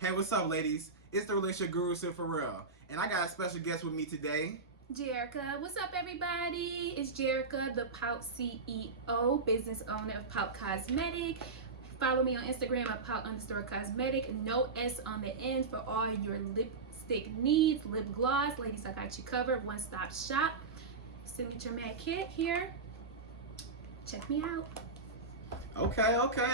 Hey, what's up, ladies? It's the Relationship Guru, Sid for real. And I got a special guest with me today. Jerica. What's up, everybody? It's Jerica, the Pout CEO, business owner of Pout Cosmetic. Follow me on Instagram at Pout_cosmetic. No S on the end for all your lipstick needs, lip gloss. Ladies, I got you covered. One-stop shop. Signature matte kit here. Check me out. Okay,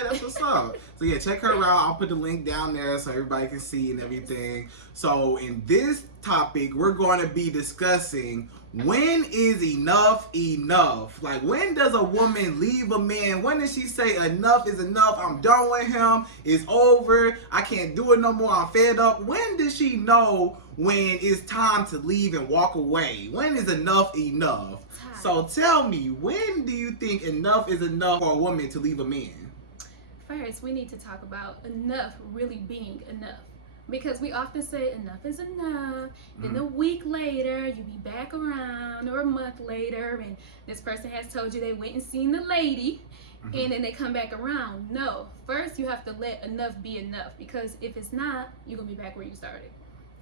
that's what's up. So yeah, check her out. I'll put the link down there so everybody can see and everything. So in this topic, we're going to be discussing when is enough enough? Like, when does a woman leave a man? When does she say enough is enough? I'm done with him. It's over. I can't do it no more. I'm fed up. When does she know when it's time to leave and walk away? When is enough enough? So tell me, when do you think enough is enough for a woman to leave a man? First, we need to talk about enough really being enough. Because we often say enough is enough. Then a week later, you be back around, or a month later, and this person has told you they went and seen the lady, and then they come back around. No, first you have to let enough be enough, because if it's not, you're going to be back where you started.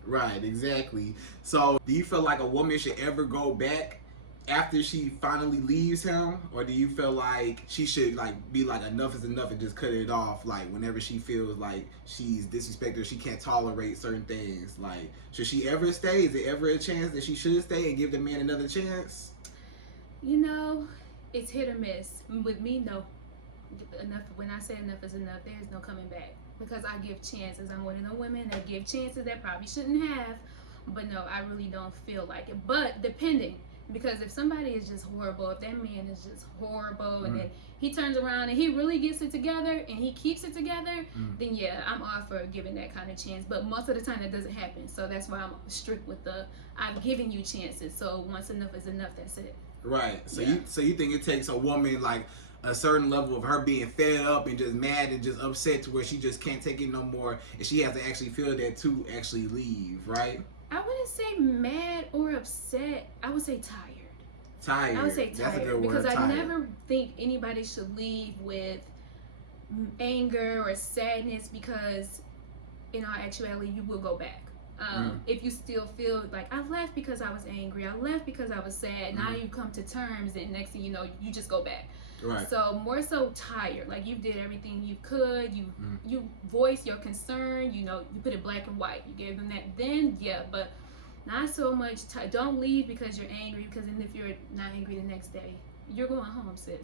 Right, exactly. So do you feel like a woman should ever go back after she finally leaves him, or do you feel like she should be like enough is enough and just cut it off, like whenever she feels like she's disrespected, she can't tolerate certain things? Like, should she ever stay? Is there ever a chance that she should stay and give the man another chance? You know, it's hit or miss. With me, no. Enough. When I say enough is enough, there's no coming back, because I give chances. I'm one of the women that give chances that probably shouldn't have, but no, I really don't feel like it. But depending, because if somebody is just horrible, if that man is just horrible, and then he turns around and he really gets it together and he keeps it together, then yeah, I'm all for giving that kind of chance. But most of the time that doesn't happen, so that's why I'm strict with the I've given you chances, so once enough is enough, that's it. Right. So you think it takes a woman like a certain level of her being fed up and just mad and just upset to where she just can't take it no more, and she has to actually feel that to actually leave, right? I wouldn't say mad or upset. I would say tired. Tired. I would say That's a tired, good word, because I tired. never think anybody should leave with anger or sadness, because in all actuality you will go back. If you still feel like I left because I was angry, I left because I was sad, now you come to terms, and next thing you know, you just go back. Right. So more so tired, like you did everything you could, you voiced your concern, you put it black and white, you gave them that, then yeah, but not so much don't leave because you're angry, because then if you're not angry the next day, you're going home, sis.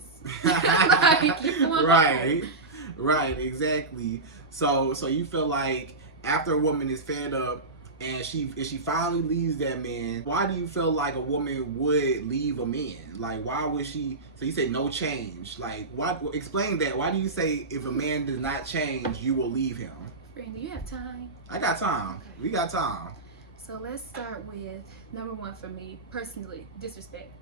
Like, you're going Right. home. Right, exactly. So you feel like after a woman is fed up and if she finally leaves that man, why do you feel like a woman would leave a man? Like, why would she? So you say no change. Like, why? Explain that. Why do you say if a man does not change, you will leave him? Friend, do you have time? I got time. Okay. We got time. So let's start with number one for me personally: disrespect.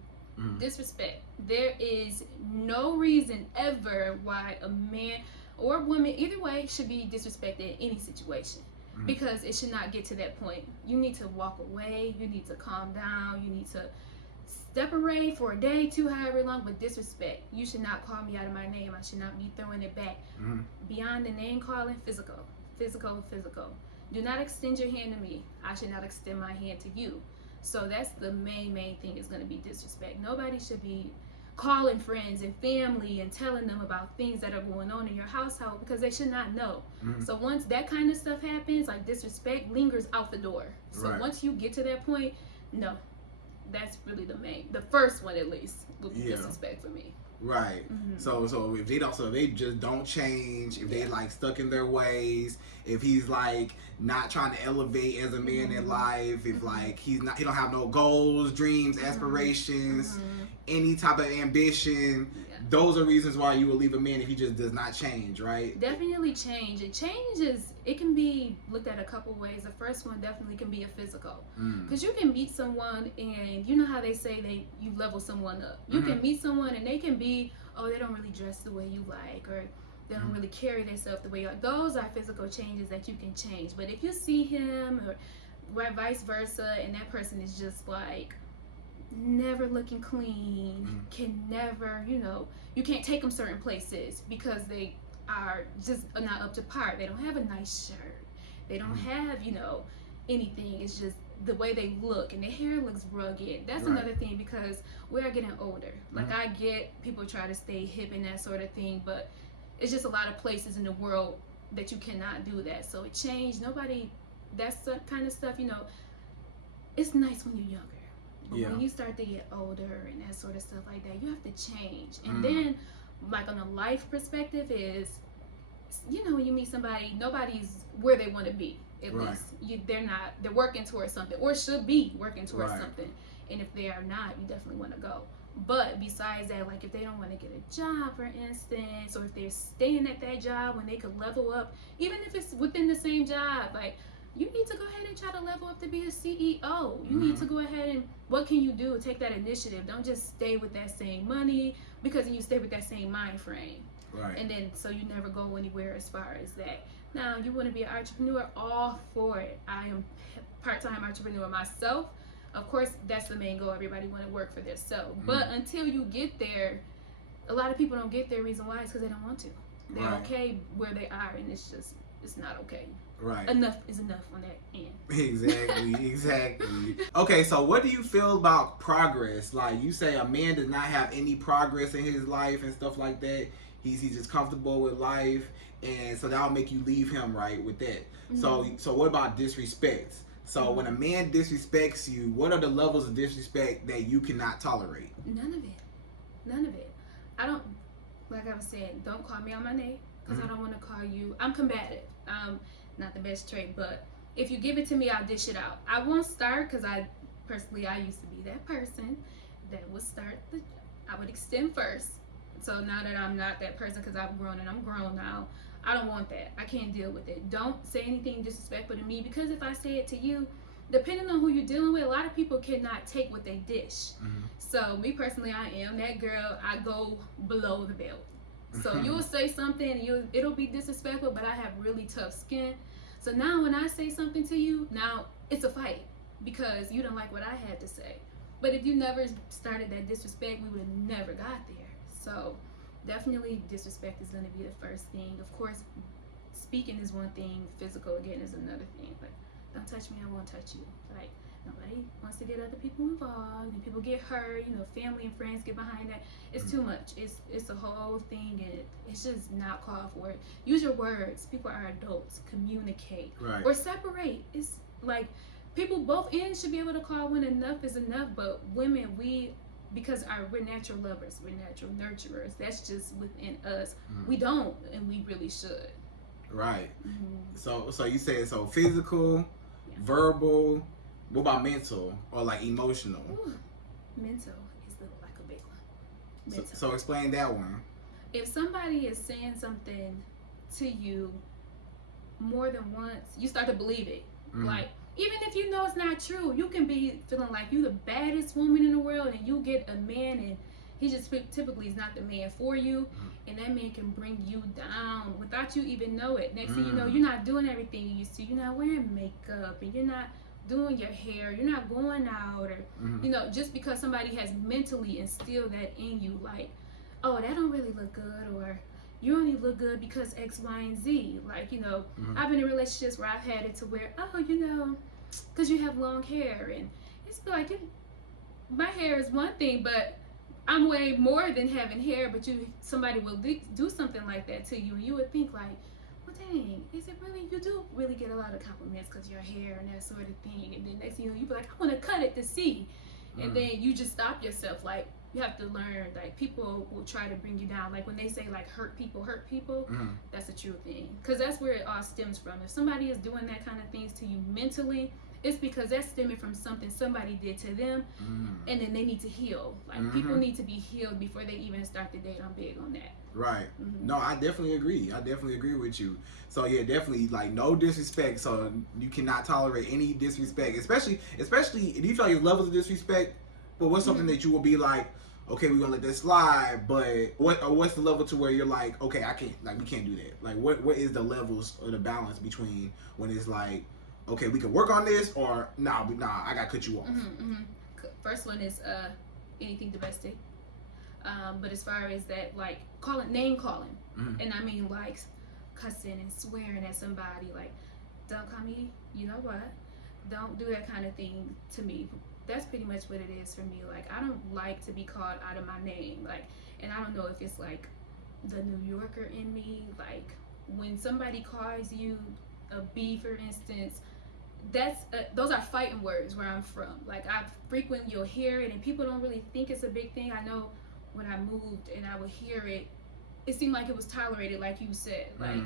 Disrespect. There is no reason ever why a man or a woman, either way, should be disrespected in any situation, because it should not get to that point. You need to walk away, you need to calm down, you need to separate for a day, two, however long. But disrespect, you should not call me out of my name, I should not be throwing it back. Beyond the name calling, physical. Do not extend your hand to me, I should not extend my hand to you. So that's the main thing, is going to be disrespect. Nobody should be calling friends and family and telling them about things that are going on in your household, because they should not know. So once that kind of stuff happens, like disrespect lingers out the door. So once you get to that point, no, that's really the first one at least, will be disrespect for me. Right. So if they just don't change, if they like stuck in their ways, if he's like not trying to elevate as a man in life, if like he don't have no goals, dreams, aspirations, any type of ambition, those are reasons why you will leave a man if he just does not change, right? Definitely change. It can be looked at a couple ways. The first one definitely can be a physical, because you can meet someone, and you know how they say you level someone up. You can meet someone and they can be, oh, they don't really dress the way you like, or they don't really carry themselves the way you like. Those are physical changes that you can change. But if you see him, or vice versa, and that person is just like never looking clean, can never, you can't take them certain places because they are just not up to par. They don't have a nice shirt, They don't have, you know, anything. It's just the way they look, and their hair looks rugged. That's another thing, because we are getting older. Like, I get people try to stay hip and that sort of thing, but it's just a lot of places in the world that you cannot do that. So it changed. Nobody, that's the kind of stuff, you know, it's nice when you're younger. But when you start to get older and that sort of stuff like that, you have to change. And then, like, on a life perspective is, you know, when you meet somebody, nobody's where they want to be. At least they're working towards something, or should be working towards something. And if they are not, you definitely want to go. But besides that, like, if they don't want to get a job, for instance, or if they're staying at that job when they could level up, even if it's within the same job, like, you need to go ahead and try to level up to be a CEO. You need to go ahead and, what can you do? Take that initiative. Don't just stay with that same money, because then you stay with that same mind frame. And then, so you never go anywhere as far as that. Now, you want to be an entrepreneur, all for it. I am part-time entrepreneur myself. Of course, that's the main goal. Everybody want to work for themselves. But until you get there, a lot of people don't get there. Reason why is because they don't want to. They're okay where they are, and it's not okay. Enough is enough on that end. Exactly. Okay, so what do you feel about progress? Like, you say a man does not have any progress in his life and stuff like that. He's just comfortable with life, and so that'll make you leave him, right, with that. So what about disrespect? So when a man disrespects you, what are the levels of disrespect that you cannot tolerate? None of it. I don't, like I was saying, don't call me on my name, because I don't want to call you. I'm combative. Not the best trait, but if you give it to me, I'll dish it out. I won't start, because I used to be that person that would start I would extend first. So now that I'm not that person, because I've grown and I'm grown now, I don't want that. I can't deal with it. Don't say anything disrespectful to me, because if I say it to you, depending on who you're dealing with, a lot of people cannot take what they dish. So me personally, I am that girl. I go below the belt. So you'll say something, and it'll be disrespectful, but I have really tough skin. So now when I say something to you, now it's a fight, because you don't like what I had to say. But if you never started that disrespect, we would have never got there. So definitely disrespect is going to be the first thing. Of course, speaking is one thing, physical again is another thing. But don't touch me, I won't touch you. Like, nobody wants to get other people involved, and people get hurt, you know, family and friends get behind that. It's too much. It's a whole thing, and it's just not called for it. Use your words. People are adults. Communicate. Or separate. It's like, people, both ends should be able to call when enough is enough, but women, because we're natural lovers, we're natural nurturers. That's just within us. We don't, and we really should. So you said, so physical, verbal. What about mental or like emotional? Mental is like a big one. So explain that one. If somebody is saying something to you more than once, you start to believe it. Like, even if you know it's not true, you can be feeling like you the baddest woman in the world, and you get a man, and he just typically is not the man for you, and that man can bring you down without you even know it. Next thing you know, you're not doing everything you used to. You're not wearing makeup, and you're not doing your hair, you're not going out, or you know, just because somebody has mentally instilled that in you, like, oh, that don't really look good, or you only look good because X, Y, and Z. Like, you know, I've been in relationships where I've had it to where, oh, you know, because you have long hair, and it's like, my hair is one thing, but I'm way more than having hair. But somebody will do something like that to you, and you would think like, well, dang, is it really, you do really get a lot of compliments because your hair and that sort of thing. And then next thing you know, you be like, I want to cut it to see. And then you just stop yourself. Like, you have to learn, like, people will try to bring you down. Like, when they say, like, hurt people, that's a true thing. Because that's where it all stems from. If somebody is doing that kind of things to you mentally, it's because that's stemming from something somebody did to them, and then they need to heal. Like, people need to be healed before they even start the date. I'm big on that. No, I definitely agree with you. So yeah, definitely, like, no disrespect. So you cannot tolerate any disrespect, especially if you feel like there's levels of disrespect. But what's something that you will be like, okay, we're gonna let that slide, but what's the level to where you're like, okay, I can't, like, we can't do that. Like, what is the levels or the balance between when it's like, okay, we can work on this, or nah, I gotta cut you off. First one is anything domestic. But as far as that, like, name calling, and I mean, like, cussing and swearing at somebody, like, Don't call me, you know what? Don't do that kind of thing to me. That's pretty much what it is for me. Like, I don't like to be called out of my name. Like, and I don't know if it's like the New Yorker in me. Like, when somebody calls you a B, for instance, those are fighting words where I'm from. Like, I frequently you'll hear it, and people don't really think it's a big thing. I know when I moved and I would hear it, it seemed like it was tolerated, like you said. Like,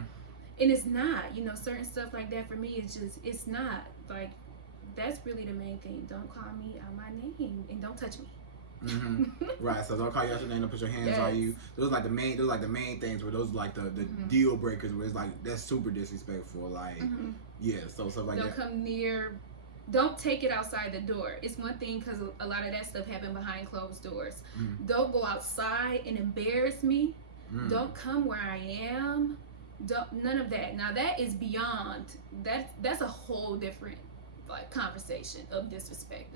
and it's not. You know, certain stuff like that for me, it's not. Like, that's really the main thing. Don't call me out my name, and don't touch me. Right, so don't call you out your name, don't put your hands on you. Those are like the main things where those are like the deal breakers where it's like that's super disrespectful. Like yeah, so stuff like don't that. Don't come near. Don't take it outside the door. It's one thing because a lot of that stuff happened behind closed doors. Don't go outside and embarrass me. Don't come where I am. None of that. Now that is beyond. That's a whole different like conversation of disrespect.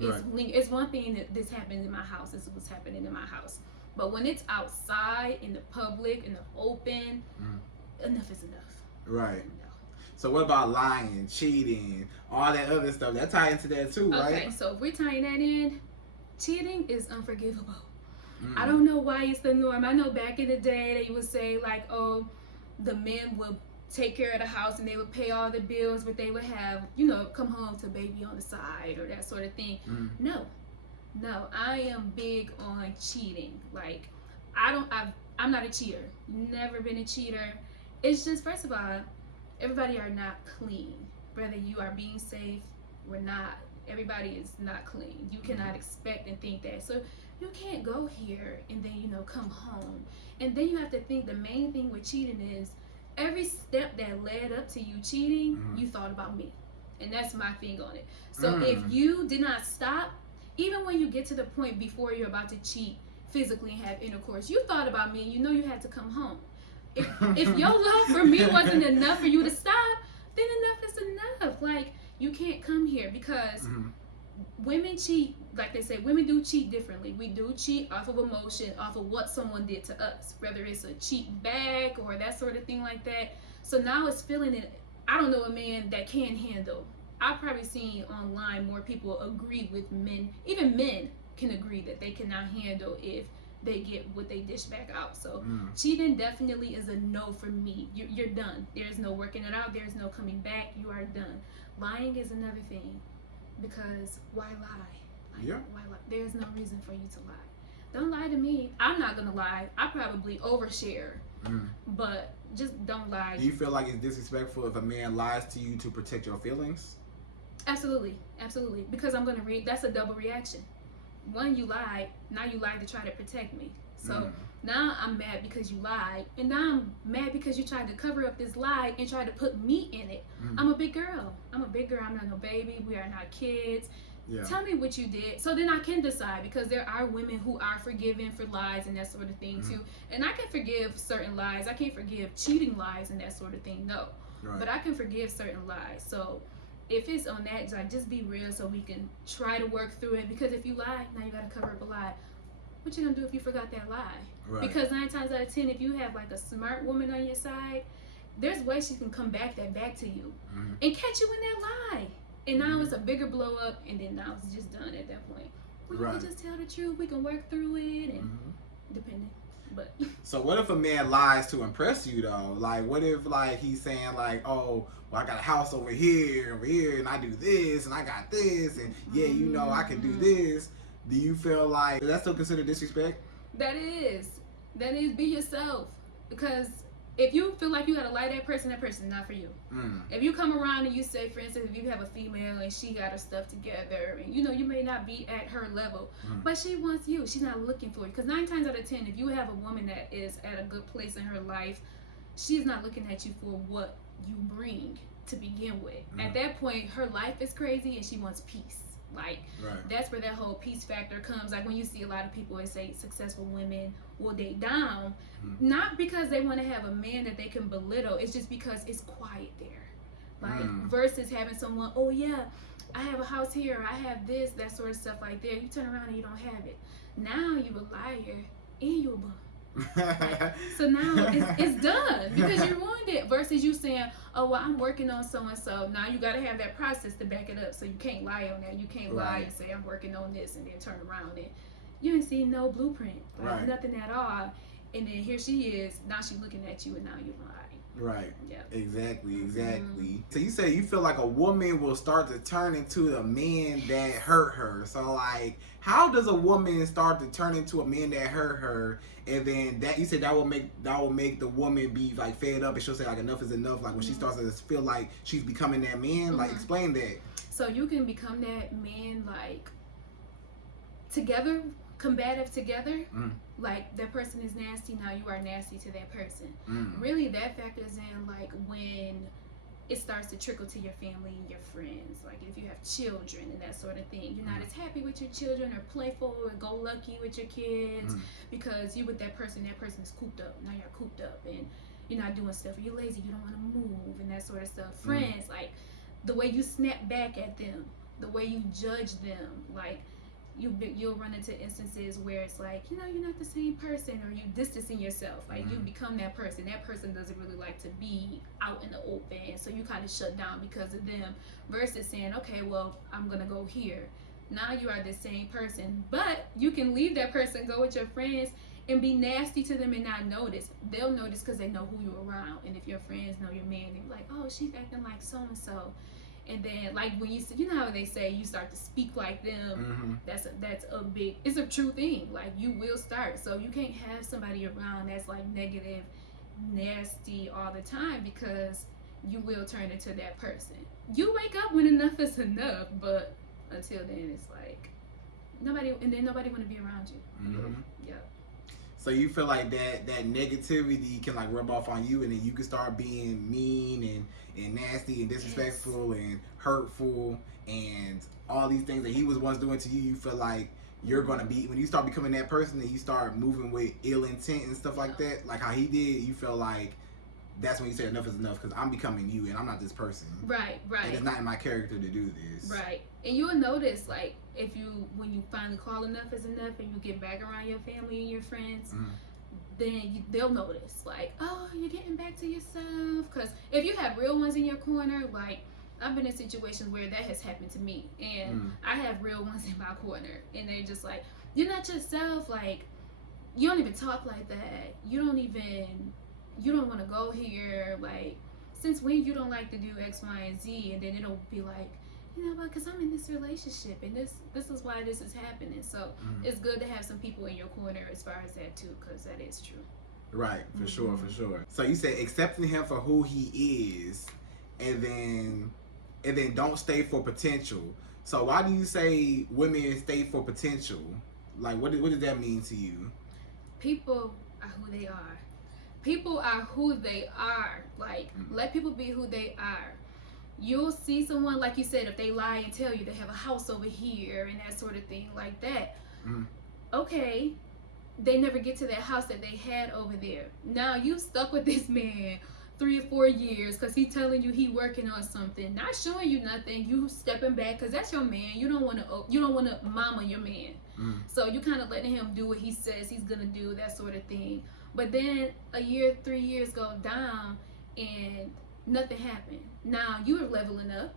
It's one thing that this happened in my house. This is what's happening in my house. But when it's outside, in the public, in the open, enough is enough. Right. No. So what about lying, cheating, all that other stuff? That ties into that too, right? Okay, so if we're tying that in, cheating is unforgivable. I don't know why it's the norm. I know back in the day they would say like, oh, the men would take care of the house and they would pay all the bills, but they would have, you know, come home to baby on the side or that sort of thing. No, I am big on cheating. Like, I'm not a cheater. Never been a cheater. It's just, first of all, everybody are not clean. Whether you are being safe or not, everybody is not clean. You cannot expect and think that. So you can't go here and then, you know, come home. And then you have to think the main thing with cheating is every step that led up to you cheating, you thought about me. And that's my thing on it. So if you did not stop, even when you get to the point before you're about to cheat physically and have intercourse, you thought about me and you know you had to come home. If your love for me wasn't enough for you to stop, then enough is enough. Like, you can't come here because women cheat, like they say, women do cheat differently. We do cheat off of emotion, off of what someone did to us, whether it's a cheat back or that sort of thing like that. So now it's feeling it. I don't know a man that can handle. I've probably seen online more people agree with men. Even men can agree that they cannot handle if they get what they dish back out. So cheating definitely is a no for me. You're done. There's no working it out. There's no coming back. You are done. Lying is another thing, because why lie? Like, why lie? There's no reason for you to lie. Don't lie to me. I'm not gonna lie. I probably overshare, but just don't lie. Do you feel like it's disrespectful if a man lies to you to protect your feelings? Absolutely, because I'm gonna read. That's a double reaction. One, you lied. Now you lied to try to protect me. So now I'm mad because you lied, and now I'm mad because you tried to cover up this lie and tried to put me in it. I'm a big girl. I'm not no baby. We are not kids. Tell me what you did, so then I can decide, because there are women who are forgiven for lies and that sort of thing too. And I can forgive certain lies. I can't forgive cheating lies and that sort of thing. No, but I can forgive certain lies. So if it's on that, like, just be real so we can try to work through it. Because if you lie, now you gotta cover up a lie. What you gonna do if you forgot that lie? Because 9 times out of 10, if you have like a smart woman on your side, there's ways she can come back to you and catch you in that lie. And now it's a bigger blow up, and then now it's just done at that point. We can just tell the truth. We can work through it, and depending. But so what if a man lies to impress you though? Like, what if like he's saying like, oh, well, I got a house over here, and I do this, and I got this, and you know, I can do this. Do you feel like that's still considered disrespect? That is. Be yourself. Because if you feel like you gotta lie to that person is not for you. If you come around and you say, for instance, if you have a female and she got her stuff together, and you know, you may not be at her level, but she wants you. She's not looking for you. Because 9 times out of 10, if you have a woman that is at a good place in her life, she's not looking at you for what you bring to begin with. At that point, her life is crazy and she wants peace. Like, that's where that whole peace factor comes. Like, when you see a lot of people that say successful women will date down, not because they want to have a man that they can belittle, it's just because it's quiet there. Like, versus having someone, oh yeah, I have a house here, I have this, that sort of stuff like that. You turn around and you don't have it. Now you a liar and you a bum. Like, so now it's done because you ruined it. Versus you saying, "Oh, well, I'm working on so and so." Now you got to have that process to back it up. So you can't lie on that. You can't lie and say, "I'm working on this," and then turn around and you didn't see no blueprint, like nothing at all. And then here she is. Now she's looking at you, and now you lied. Right. Yeah. Exactly. So you say you feel like a woman will start to turn into a man that hurt her. So like, how does a woman start to turn into a man that hurt her? And then that you said that will make the woman be like fed up, and she'll say like enough is enough. Like when she starts to feel like she's becoming that man. Like explain that. So you can become that man like together, combative together. Like that person is nasty, now you are nasty to that person. Really, that factors in like when it starts to trickle to your family and your friends. Like if you have children and that sort of thing, you're not as happy with your children or playful or go lucky with your kids because you with that person is cooped up. Now you're cooped up and you're not doing stuff. You're lazy, you don't want to move and that sort of stuff. Friends, like the way you snap back at them, the way you judge them, like you'll run into instances where it's like, you know, you're not the same person, or you distancing yourself. Like you become that person. That person doesn't really like to be out in the open, so you kind of shut down because of them. Versus saying, okay, well, I'm gonna go here. Now you are the same person, but you can leave that person, go with your friends, and be nasty to them and not notice. They'll notice because they know who you're around. And if your friends know your man, they're like, oh, she's acting like so and so. And then, like when you know how they say you start to speak like them. That's a big. It's a true thing. Like you will start. So you can't have somebody around that's like negative, nasty all the time because you will turn into that person. You wake up when enough is enough, but until then, it's like nobody want to be around you. Yeah. So you feel like that negativity can like rub off on you, and then you can start being mean and nasty and disrespectful and hurtful and all these things that he was once doing to you. You feel like you're gonna be, when you start becoming that person and you start moving with ill intent and stuff like that, like how he did. You feel like that's when you say enough is enough because I'm becoming you and I'm not this person. Right. And it's not in my character to do this. Right. And you'll notice, like, when you finally call enough is enough and you get back around your family and your friends, then they'll notice, like, oh, you're getting back to yourself. Because if you have real ones in your corner, like, I've been in situations where that has happened to me. And I have real ones in my corner. And they're just like, you're not yourself. Like, you don't even talk like that. You don't want to go here. Like, since when you don't like to do X, Y, and Z? And then it'll be like, you know what, because I'm in this relationship and this is why this is happening. So it's good to have some people in your corner as far as that too, because that is true. Right, for sure. So you say accepting him for who he is, and then don't stay for potential. So why do you say women stay for potential? Like what does that mean to you? People are who they are. People are who they are. Like let people be who they are. You'll see someone, like you said, if they lie and tell you they have a house over here and that sort of thing like that. Okay, they never get to that house that they had over there. Now you stuck with this man 3 or 4 years because he's telling you he working on something, not showing you nothing. You stepping back because that's your man. You don't want to mama your man. So you kind of letting him do what he says he's gonna do, that sort of thing. But then a year, 3 years go down and nothing happened. Now you're leveling up,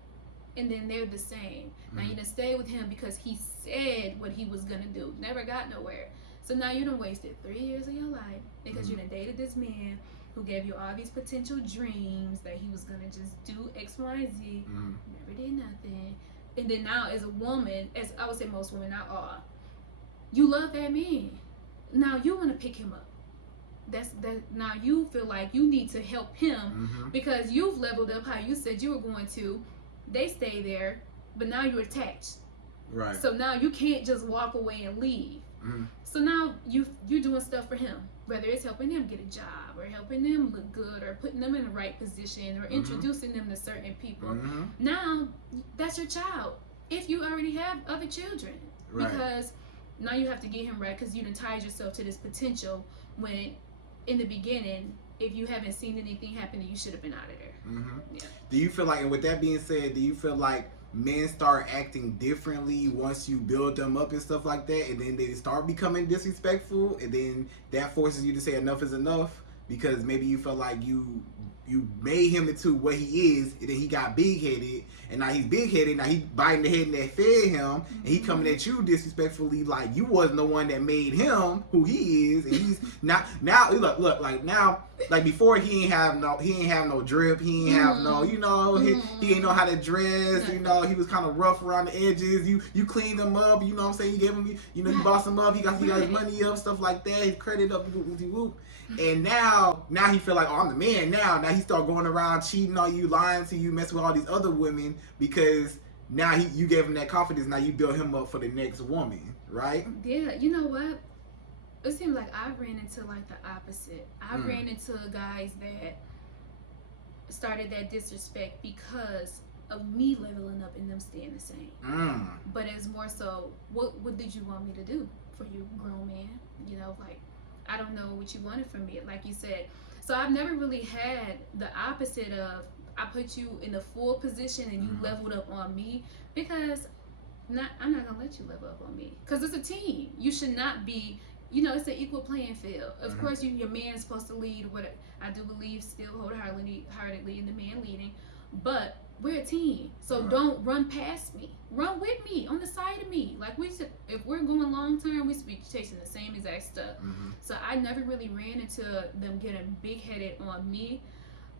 and then they're the same. Now you done stay with him because he said what he was gonna do. Never got nowhere. So now you done wasted 3 years of your life because you done dated this man who gave you all these potential dreams that he was gonna just do X, Y, and Z. Never did nothing. And then now as a woman, as I would say most women, not all, you love that man. Now you want to pick him up. Now you feel like you need to help him because you've leveled up how you said you were going to. They stay there, but now you're attached. Right. So now you can't just walk away and leave. So now you're doing stuff for him, whether it's helping them get a job or helping them look good or putting them in the right position or introducing them to certain people. Now that's your child if you already have other children. Right. Because now you have to get him right because you done tied yourself to this potential when in the beginning, if you haven't seen anything happen, you should have been out of there. Yeah. Do you feel like, and with that being said, do you feel like men start acting differently once you build them up and stuff like that, and then they start becoming disrespectful, and then that forces you to say enough is enough because maybe you felt like you made him into what he is, and then he got big headed, and now he's big headed. Now he biting the head that fed him, and he coming at you disrespectfully, like you wasn't the one that made him who he is, and he's not now. Look, like now, like before he ain't have no drip, he ain't have no, he ain't know how to dress, he was kind of rough around the edges. You cleaned him up, you know what I'm saying? You gave him, you bossed him up. He got his money up, stuff like that. His credit up, whoop. And now he feel like, oh, I'm the man now. Now he start going around cheating on you, lying to you, messing with all these other women because now you gave him that confidence. Now you build him up for the next woman, right? Yeah, you know what? It seems like I ran into like the opposite. I ran into guys that started that disrespect because of me leveling up and them staying the same. But it's more so, what did you want me to do for you, grown man? Like, I don't know what you wanted from me, like you said. So I've never really had the opposite of I put you in the full position and you leveled up on me, because I'm not gonna let you level up on me, because it's a team. You should not be, it's an equal playing field. Of course, your man's supposed to lead. What I do believe still wholeheartedly in the man leading, but we're a team. So don't run past me. Run with me, on the side of me. Like if we're going long term, we should be chasing the same exact stuff. So I never really ran into them getting big headed on me.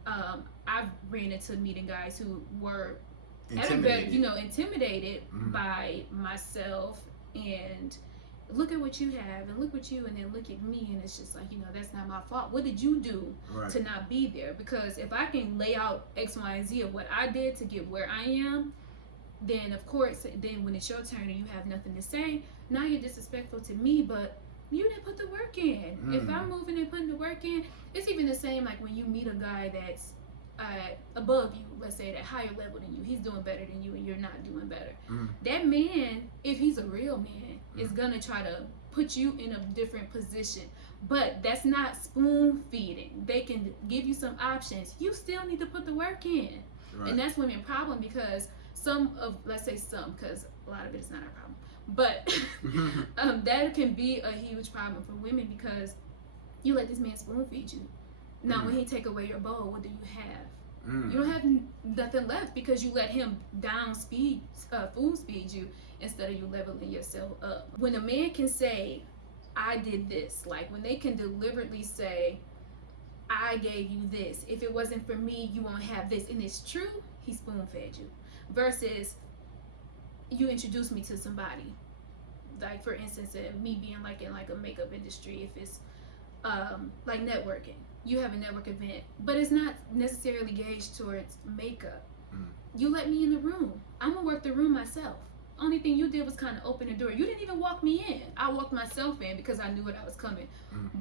I've ran into meeting guys who were intimidated by myself, and look at what you have and look what you, and then look at me, and it's just like, that's not my fault. What did you do to not be there? Because if I can lay out X, Y, and Z of what I did to get where I am, then of course, then when it's your turn and you have nothing to say, now you're disrespectful to me, but you didn't put the work in. If I'm moving and putting the work in, it's even the same like when you meet a guy that's above you, let's say at a higher level than you, he's doing better than you and you're not doing better. That man, if he's a real man, is gonna try to put you in a different position. But that's not spoon feeding. They can give you some options. You still need to put the work in. And that's women's problem, because because a lot of it is not our problem, but that can be a huge problem for women, because you let this man spoon feed you. Now when he take away your bowl, what do you have? You don't have nothing left, because you let him food speed you instead of you leveling yourself up. When a man can say, I did this, like when they can deliberately say, I gave you this, if it wasn't for me you won't have this, and it's true, he spoon fed you. Versus you introduce me to somebody, like for instance, me being like in like a makeup industry, if it's like networking, you have a network event, but it's not necessarily gauged towards makeup. You let me in the room, I'm gonna work the room myself. Only thing you did was kind of open the door. You didn't even walk me in. I walked myself in because I knew what I was coming.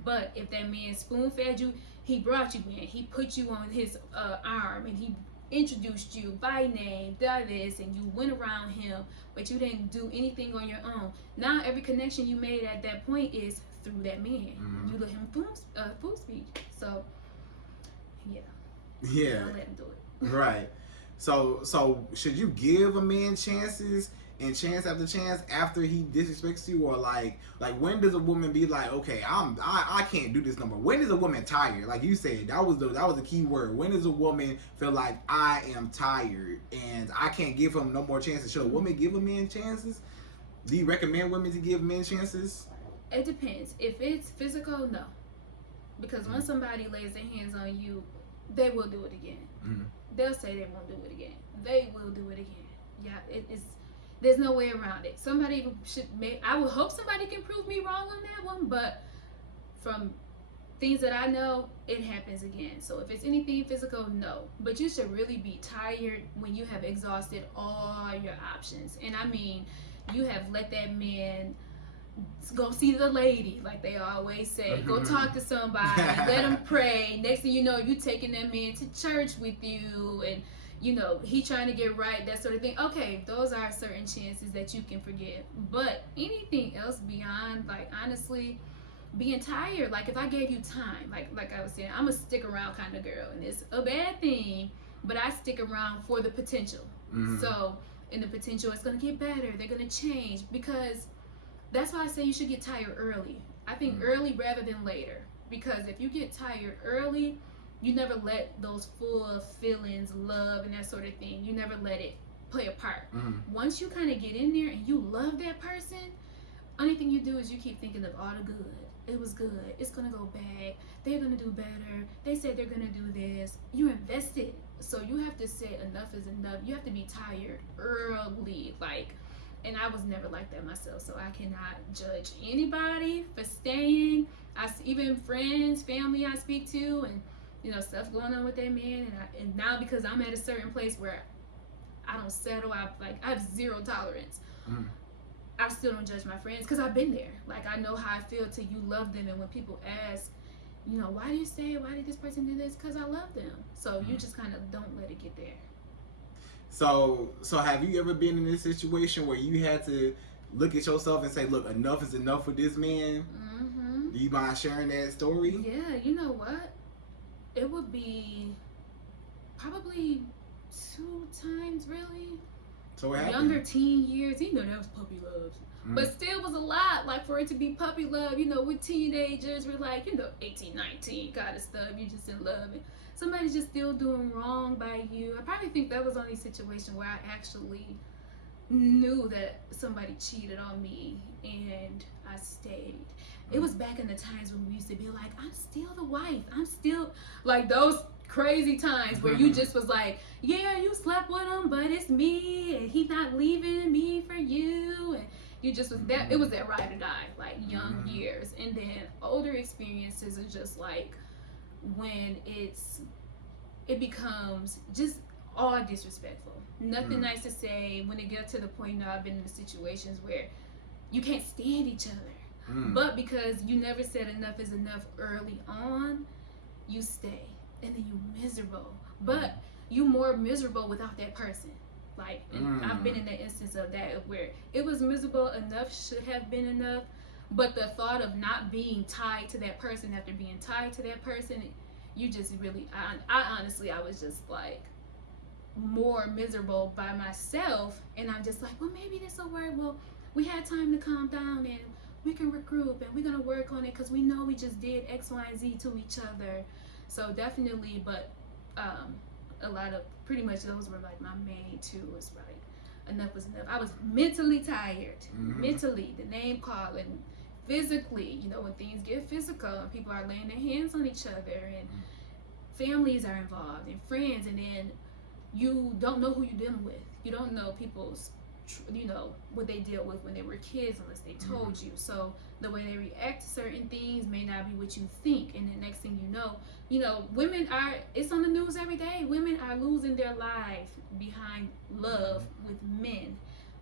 But if that man spoon fed you, he brought you in, he put you on his arm, and he introduced you by name, this, and you went around him, but you didn't do anything on your own. Now every connection you made at that point is through that man. You let him food speed you. So don't let him do it. Right. So should you give a man chances and chance after chance after he disrespects you, or like when does a woman be like, okay, I can't do this no more? When is a woman tired? Like you said, that was the key word. When does a woman feel like I am tired and I can't give him no more chances? Should a woman give a man chances? Do you recommend women to give men chances? It depends. If it's physical, no, because once somebody lays their hands on you, they will do it again. They'll say they won't do it again. They will do it again. Yeah, it's. There's no way around it. Somebody I would hope somebody can prove me wrong on that one, but from things that I know, it happens again. So if it's anything physical, no. But you should really be tired when you have exhausted all your options. And I mean, you have let that man go see the lady, like they always say. Go talk to somebody, let him pray. Next thing you know, you taking that man to church with you, and he trying to get right, that sort of thing. Okay, those are certain chances that you can forgive. But anything else beyond, like, honestly, being tired, like if I gave you time, like I was saying, I'm a stick around kind of girl, and it's a bad thing, but I stick around for the potential. So and the potential is going to get better. They're going to change, because that's why I say you should get tired early. I think early rather than later, because if you get tired early, you never let those full feelings, love, and that sort of thing, you never let it play a part. Once you kind of get in there and you love that person, only thing you do is you keep thinking of all the good. It was good. It's gonna go bad. They're gonna do better. They said they're gonna do this. You invested, so you have to say enough is enough. You have to be tired early, like. And I was never like that myself, so I cannot judge anybody for staying. Even friends, family I speak to, and stuff going on with that man, and now because I'm at a certain place where I don't settle, I have zero tolerance. I still don't judge my friends because I've been there. Like, I know how I feel till you love them, and when people ask, why do you stay? Why did this person do this? Because I love them. So you just kind of don't let it get there. So have you ever been in this situation where you had to look at yourself and say, look, enough is enough with this man? Do you mind sharing that story? Yeah, you know what? It would be probably 2 times, really. So what happened? Younger teen years, that was puppy love. But still was a lot, like, for it to be puppy love, we're teenagers, we're like, 18, 19, kind of stuff, you just in love, and somebody's just still doing wrong by you. I probably think that was the only situation where I actually knew that somebody cheated on me, and I stayed. It was back in the times when we used to be like, I'm still the wife, I'm still, like, those crazy times where you just was like, yeah, you slept with him, but it's me, and he not leaving me for you, and you just was that. It was that ride or die, like, young years. And then older experiences are just like when it becomes just all disrespectful, nothing nice to say. When it gets to the point, I've been in situations where you can't stand each other, but because you never said enough is enough early on, you stay. And then you miserable, but you more miserable without that person. Like, and I've been in the instance of that where it was miserable enough, should have been enough, but the thought of not being tied to that person after being tied to that person, you just really, I honestly, I was just like more miserable by myself, and I'm just like, well, maybe this will work. Well, we had time to calm down, and we can regroup, and we're gonna work on it because we know we just did X, Y, and Z to each other. So definitely, but a lot of, pretty much those were like my main two. Was like, enough was enough. I was mentally tired, mentally, the name calling, physically, when things get physical and people are laying their hands on each other, and families are involved, and friends, and then you don't know who you're dealing with. You don't know people's, what they dealt with when they were kids unless they told you. So the way they react to certain things may not be what you think, and the next thing you know, women are, it's on the news every day, women are losing their life behind love with men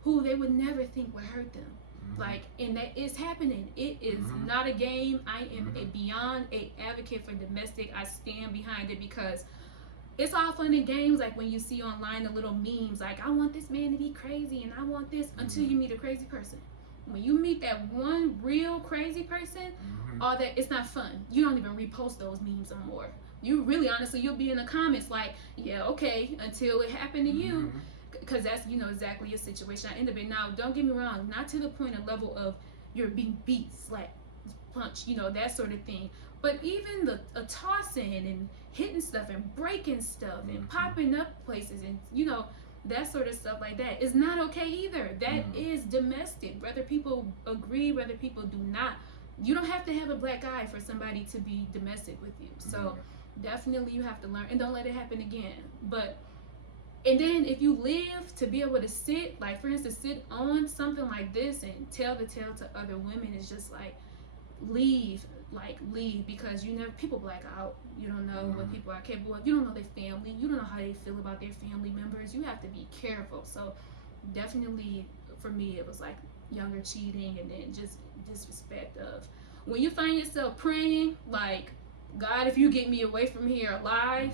who they would never think would hurt them. Like, and that is happening. It is not a game. I am beyond a advocate for domestic. I stand behind it because it's all fun and games, like when you see online the little memes, like, I want this man to be crazy and I want this, until you meet a crazy person. When you meet that one real crazy person, all that, it's not fun. You don't even repost those memes no more. You really, honestly, you'll be in the comments like, yeah, okay, until it happened to you, because that's, exactly your situation I end up in. Now, don't get me wrong, not to the point of level of you're being beat, like, punch, that sort of thing. But even the tossing and hitting stuff and breaking stuff and popping up places and, that sort of stuff like that is not okay either. That is domestic. Whether people agree, whether people do not, you don't have to have a black eye for somebody to be domestic with you. So definitely you have to learn, and don't let it happen again. And then if you live to be able to sit, like, for instance, sit on something like this and tell the tale to other women, is just like, leave, because people black out. You don't know what people are capable of. You don't know their family. You don't know how they feel about their family members. You have to be careful. So definitely for me, it was like younger cheating, and then just disrespect of when you find yourself praying like, God, if you get me away from here alive,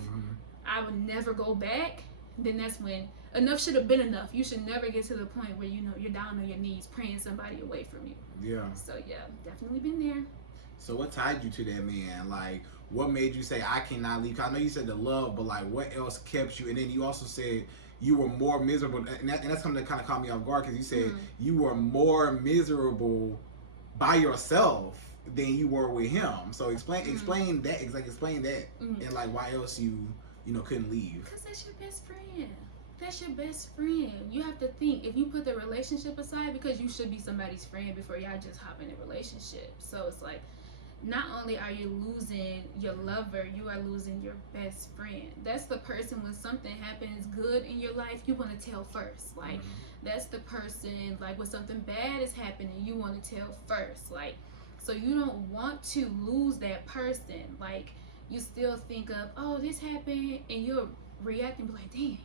I would never go back. Then that's when enough should have been enough. You should never get to the point where you're down on your knees praying somebody away from you. Yeah. So yeah, definitely been there. So what tied you to that man? Like, what made you say I cannot leave? 'Cause I know you said the love, but like, what else kept you? And then you also said you were more miserable, and that's something that kind of caught me off guard because you said Mm. you were more miserable by yourself than you were with him. So explain that, explain that, and like why else you couldn't leave. Because that's your best friend. That's your best friend. You have to think, if you put the relationship aside, because you should be somebody's friend before y'all just hop in a relationship. So it's like, not only are you losing your lover, you are losing your best friend. That's the person when something happens good in your life, you want to tell first. Like, that's the person, like, when something bad is happening, you want to tell first. Like, so you don't want to lose that person. Like, you still think of, oh, this happened, and you'll react and be like, dang,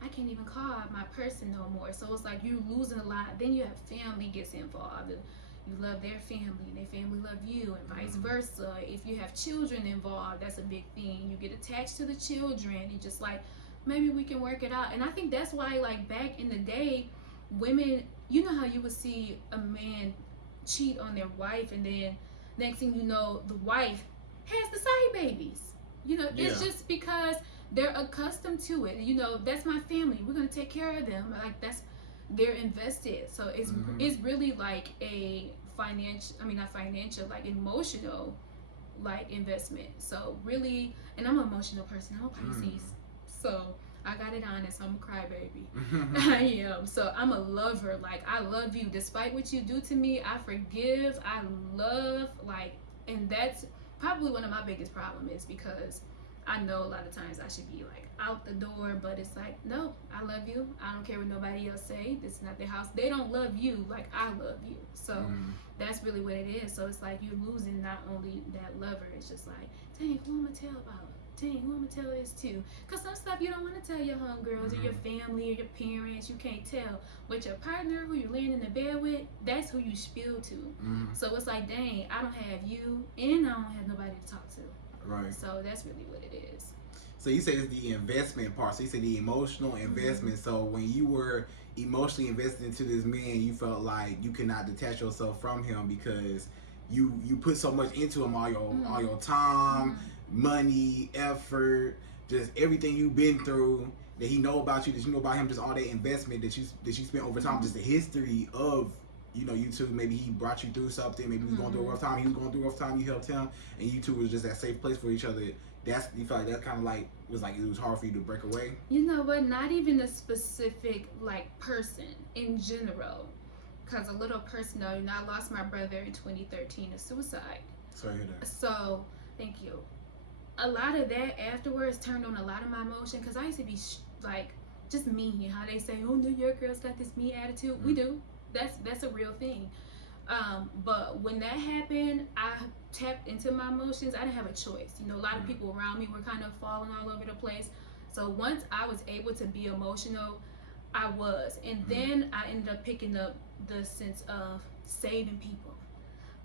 I can't even call my person no more. So it's like you're losing a lot. Then you have family gets involved. You love their family, and their family love you, and vice versa. If you have children involved, that's a big thing. You get attached to the children, and just like, maybe we can work it out. And I think that's why, like, back in the day, women, you know how you would see a man cheat on their wife, and then next thing you know, the wife has the side babies. It's just because they're accustomed to it. That's my family. We're gonna take care of them. Like, they're invested. So it's really like a not financial, like emotional, like investment. So really, and I'm an emotional person. I'm a Pisces, so I got it honest. I'm a crybaby. I am. So I'm a lover. Like, I love you despite what you do to me. I forgive. I love. Like, and that's probably one of my biggest problems, is because I know a lot of times I should be like out the door, but it's like, no, I love you. I don't care what nobody else say. This is not their house. They don't love you like I love you. So that's really what it is. So it's like you're losing not only that lover, it's just like, dang, who am I tell about? Dang, who am I tell this to? Because some stuff you don't want to tell your homegirls or your family or your parents. You can't tell. But your partner, who you're laying in the bed with, that's who you spill to. So it's like, dang, I don't have you, and I don't have nobody to talk to. Right. So that's really what it is. So you say it's the investment part. So you say the emotional investment. So when you were emotionally invested into this man, you felt like you could not detach yourself from him because you put so much into him, all your time, money, effort, just everything you've been through, that he know about you, that you know about him, just all that investment that you spent over time, just the history of you two. Maybe he brought you through something, maybe he was going through a rough time, he was going through a rough time, you helped him, and you two was just that safe place for each other. You felt like that kind of like it was hard for you to break away? You know what, not even a specific like person, in general. Because a little personal, I lost my brother in 2013 to suicide. Sorry to hear that. So thank you. A lot of that afterwards turned on a lot of my emotion, because I used to be like just mean. How they say, oh, New York girls got this mean attitude. We do. That's a real thing. But when that happened, I tapped into my emotions. I didn't have a choice. A lot of people around me were kind of falling all over the place. So once I was able to be emotional, I was. And then I ended up picking up the sense of saving people.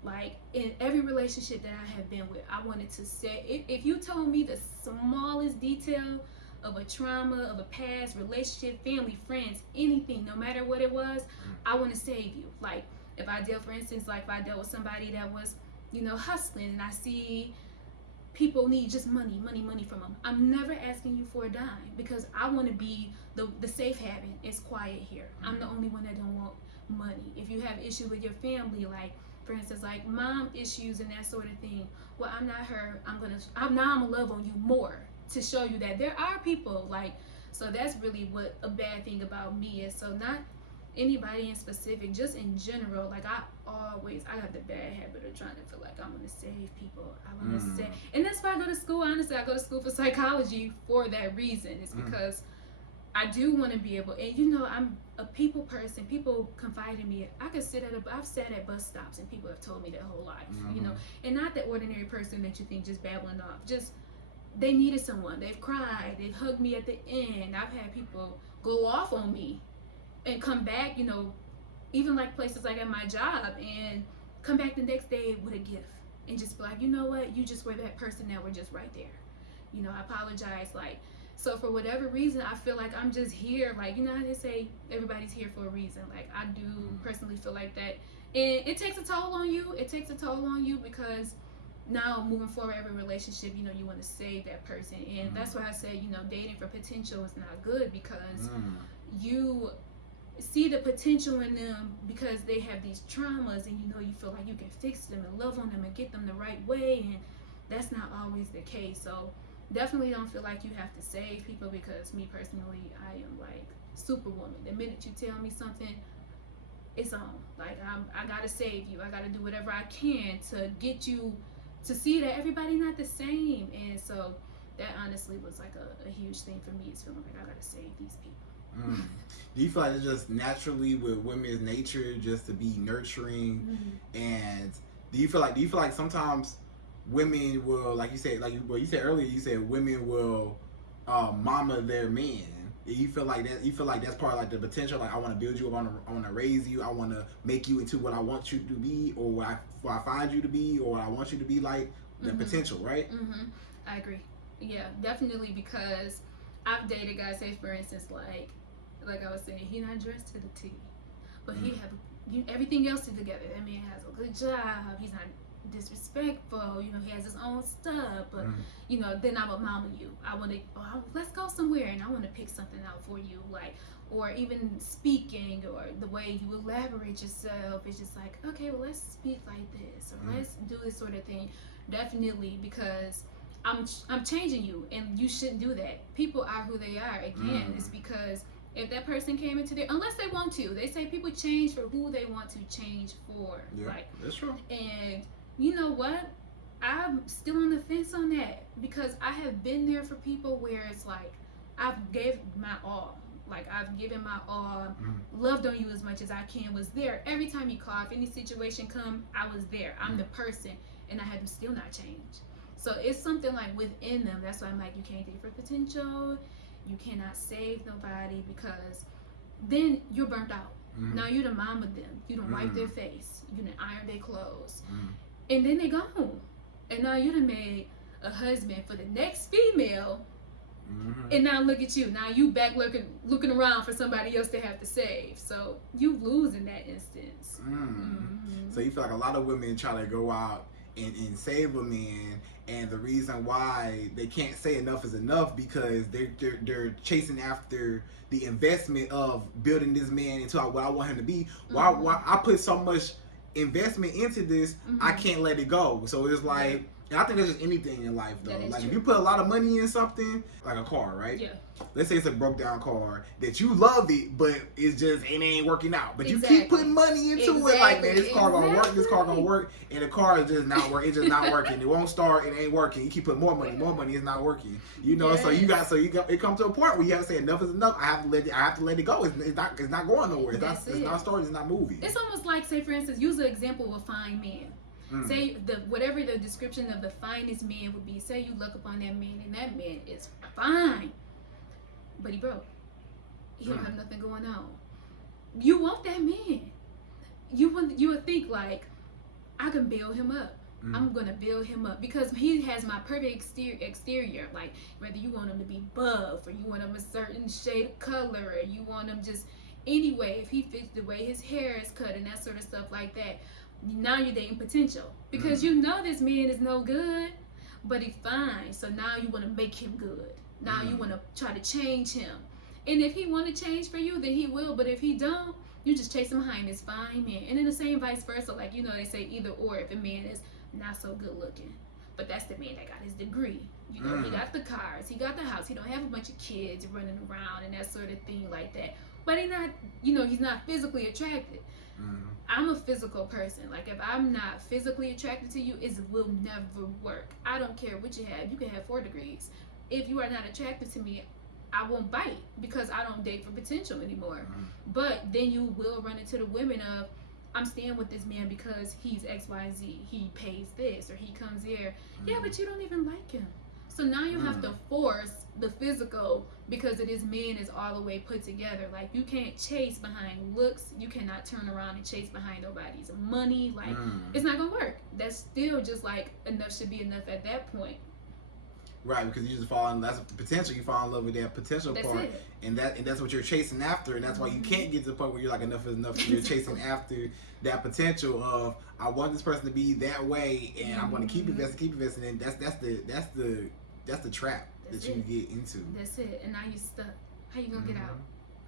Like, in every relationship that I have been with, I wanted to say, if you told me the smallest detail of a trauma, of a past relationship, family, friends, anything, no matter what it was, I want to save you. Like, if I dealt with somebody that was, hustling, and I see people need just money from them, I'm never asking you for a dime, because I want to be the safe haven. It's quiet here. I'm the only one that don't want money. If you have issues with your family, like, for instance, like mom issues and that sort of thing, well, I'm not her. I'm gonna love on you more to show you that there are people like. So that's really what a bad thing about me is. So not anybody in specific, just in general. Like, I have the bad habit of trying to feel like I'm gonna save people. I want to save, and that's why I go to school. Honestly, I go to school for psychology for that reason. It's because I do want to be able, and I'm a people person. People confide in me. I've sat at bus stops and people have told me their whole life, and not the ordinary person that you think just babbling off. Just, they needed someone. They've cried. They've hugged me at the end. I've had people go off on me and come back, even like places like at my job, and come back the next day with a gift and just be like, you know what, you just were that person that were just right there. I apologize. Like, so for whatever reason, I feel like I'm just here. Like, how they say everybody's here for a reason. Like, I do personally feel like that. And it takes a toll on you. It takes a toll on you because now moving forward, every relationship, you know, you want to save that person, and that's why I say, you know, dating for potential is not good, because you see the potential in them because they have these traumas, and you know, you feel like you can fix them and love on them and get them the right way, and that's not always the case. So definitely don't feel like you have to save people, because me personally, I am like superwoman. The minute you tell me something, it's on. Like, I gotta save you. I gotta do whatever I can to get you to see that everybody not the same. And so that honestly was like a huge thing for me, is feeling like I gotta save these people. Do you feel like it's just naturally with women's nature just to be nurturing? And do you feel like sometimes women will, like you said, like what you said earlier, you said women will mama their man? You feel like that? You feel like that's part of like the potential. Like, I want to build you up, I want to raise you, I want to make you into what I want you to be, or what I find you to be, or what I want you to be. Like the potential, right? I agree. Yeah, definitely, because I've dated guys, say for instance, like I was saying, he not dressed to the T, but he have everything else together. That man has a good job. He's not disrespectful. You know, he has his own stuff. But you know, then I'm a mama you. I want to. Let's go somewhere, and I want to pick something out for you, like, or even speaking, or the way you elaborate yourself. It's just like, okay, well, let's speak like this, or let's do this sort of thing. Definitely, because I'm changing you, and you shouldn't do that. People are who they are. Again, it's because if that person came into their, unless they want to, they say people change for who they want to change for. Yeah, like, that's true. And you know what? I'm still on the fence on that, because I have been there for people where it's like, I've gave my all. Like, I've given my all, loved on you as much as I can, was there every time you call. If any situation come, I was there. I'm the person, and I had them still not change. So it's something like within them. That's why I'm like, you can't date for potential. You cannot save nobody, because then you're burnt out. Now you done mama them. You done wipe their face. You done iron their clothes. And then they gone. And now you done made a husband for the next female. And now look at you. Now you back looking around for somebody else to have to save. So you lose in that instance. So you feel like a lot of women try to go out and save a man, and the reason why they can't say enough is enough, because they're chasing after the investment of building this man into what I want him to be. Why I put so much investment into this, I can't let it go. So it's like, and I think that's just anything in life though. Like, if you put a lot of money in something, like a car, right? Yeah. Let's say it's a broke down car that you love it, but it ain't working out. But you keep putting money into it, like, man, this car gonna work, and the car is just not working. It's just not working. It won't start. It ain't working. You keep putting more money. It's not working. You know, so you got it comes to a point where you have to say enough is enough. I have to let it go. It's not going nowhere. It's not starting. It's not moving. It's almost like, say for instance, use an example of a fine man. Say whatever the description of the finest man would be. Say you look upon that man, and that man is fine, but he broke. He don't have nothing going on. You want that man. You would think like, I can build him up. I'm gonna build him up, because he has my perfect exterior. Like, whether you want him to be buff, or you want him a certain shade of color, or you want him just anyway, if he fits the way his hair is cut and that sort of stuff like that. Now you're dating potential, because you know this man is no good, but he's fine. So now you want to make him good. Now you want to try to change him. And if he want to change for you, then he will. But if he don't, you just chase him behind this fine man. And then the same vice versa. Like, you know, they say either or. If a man is not so good looking, but that's the man that got his degree. You know, he got the cars, he got the house, he don't have a bunch of kids running around and that sort of thing like that. But he's not, you know, he's not physically attracted. I'm a physical person. Like, if I'm not physically attracted to you, it will never work. I don't care what you have. You can have 4 degrees. If you are not attracted to me, I won't bite, because I don't date for potential anymore. But then you will run into the women of, I'm staying with this man because he's XYZ. He pays this, or he comes here. Yeah, but you don't even like him. So now you have to force the physical, because this man is all the way put together. Like, you can't chase behind looks. You cannot turn around and chase behind nobody's money. Like, it's not gonna work. That's still just like, enough should be enough at that point. Right, because you just fall in. That's the potential. You fall in love with that potential That's part, it. and that's what you're chasing after, and that's why you can't get to the point where you're like enough is enough. You're chasing after that potential of I want this person to be that way, and I'm going to keep investing, and that's the trap that you get into. That's it, and now you stuck. How you gonna get out?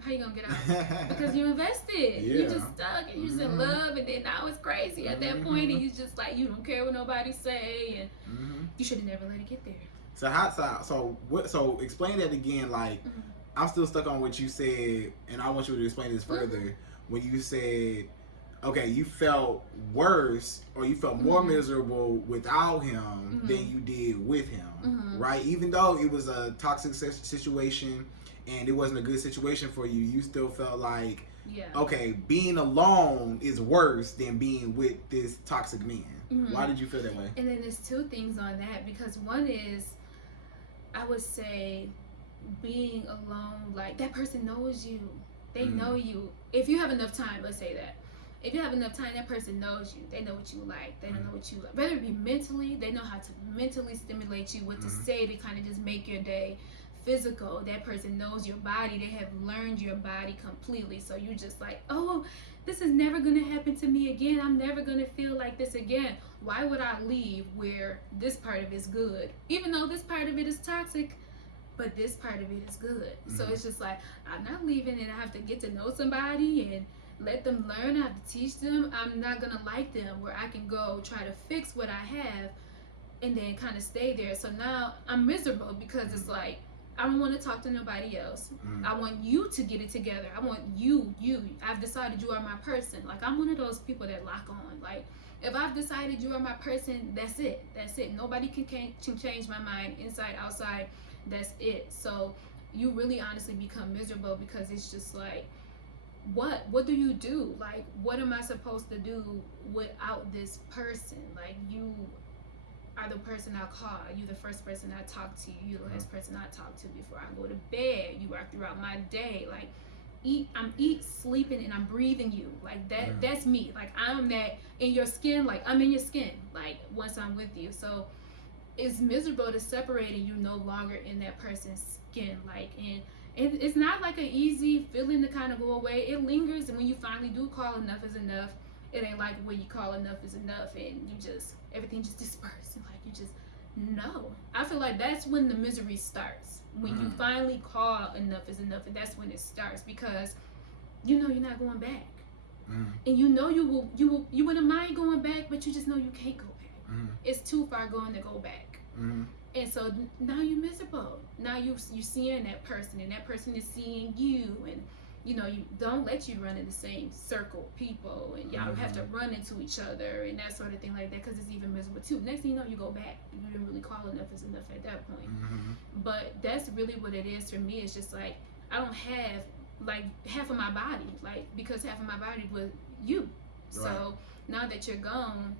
How you gonna get out? Because you invested. You just stuck, and you just in love, and then now it's crazy at that point, and you just like you don't care what nobody say, and you should have never let it get there. So explain that again. Like, I'm still stuck on what you said, and I want you to explain this further. When you said, okay, you felt worse or you felt more miserable without him than you did with him, right? Even though it was a toxic situation and it wasn't a good situation for you, you still felt like, okay, being alone is worse than being with this toxic man. Why did you feel that way? And then there's two things on that, because one is, I would say, being alone, like that person knows you. They know you. If you have enough time, let's say that. If you have enough time, that person knows you. They know what you like. They know what you like. Whether it be mentally, they know how to mentally stimulate you, what to say to kind of just make your day. Physical, that person knows your body. They have learned your body completely. So you just like, oh, this is never going to happen to me again. I'm never going to feel like this again. Why would I leave where this part of it is good? Even though this part of it is toxic, but this part of it is good. So it's just like, I'm not leaving and I have to get to know somebody and let them learn. I have to teach them. I'm not going to like them where I can go try to fix what I have and then kind of stay there. So now I'm miserable because it's like, I don't want to talk to nobody else. I want you to get it together. I want you. I've decided you are my person. Like, I'm one of those people that lock on. Like, if I've decided you are my person, that's it. That's it. Nobody can change my mind, inside, outside. That's it. So you really honestly become miserable because it's just like, what do you do? Like, what am I supposed to do without this person? Like, you are the person I call. You the first person I talk to. You the last person I talk to before I go to bed. You are throughout my day. Like, I'm sleeping, and I'm breathing you. Like that. That's me. Like, I'm that in your skin. Like, I'm in your skin. Like, once I'm with you. So it's miserable to separate and you're no longer in that person's skin. Like, and it's not like an easy feeling to kind of go away. It lingers, and when you finally do call enough is enough, it ain't like when you call enough is enough and you just everything just disperses and like you just no. I feel like that's when the misery starts. When you finally call enough is enough, and that's when it starts, because you know you're not going back. And you know you wouldn't mind going back, but you just know you can't go back. It's too far going to go back. And so now you're miserable. Now you're seeing that person, and that person is seeing you, and you know, you don't let you run in the same circle of people, and y'all have to run into each other and that sort of thing like that, because it's even miserable too. Next thing you know, you go back. You didn't really call enough is enough at that point. But that's really what it is for me. It's just like, I don't have like half of my body, like, because half of my body was you. So now that you're gone,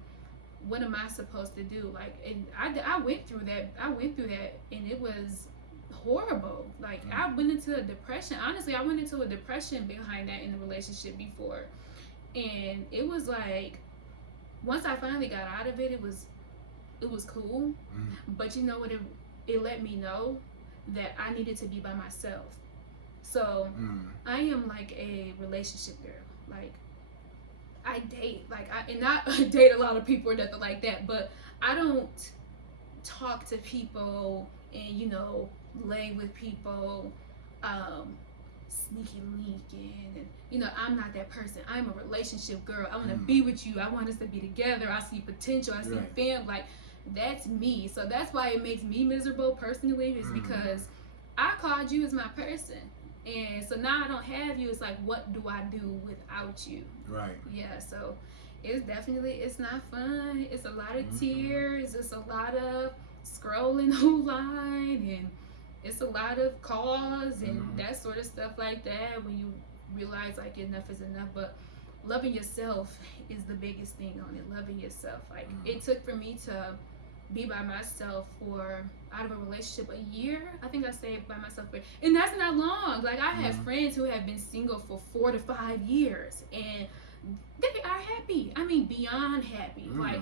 what am I supposed to do? Like, and I went through that. And it was horrible. Like, I went into a depression. Honestly, I went into a depression behind that in the relationship before. And it was like, once I finally got out of it, it was cool. But you know what, it let me know that I needed to be by myself. So I am like a relationship girl. Like, I date, like, I date a lot of people or nothing like that, but I don't talk to people and, you know, lay with people, sneaky linking, and you know, I'm not that person. I'm a relationship girl. I want to be with you. I want us to be together. I see potential. I see fam. Like, that's me. So that's why it makes me miserable personally, is because I called you as my person, and so now I don't have you. It's like, what do I do without you? Right. Yeah. So it's not fun. It's a lot of tears. It's a lot of scrolling online, and it's a lot of calls and that sort of stuff like that, when you realize like enough is enough. But loving yourself is the biggest thing on it. Loving yourself. Like, it took for me to be by myself for, out of a relationship, a year. I think I stayed by myself for, and that's not long. Like, I have friends who have been single for 4 to 5 years, and they are happy. I mean, beyond happy. Like,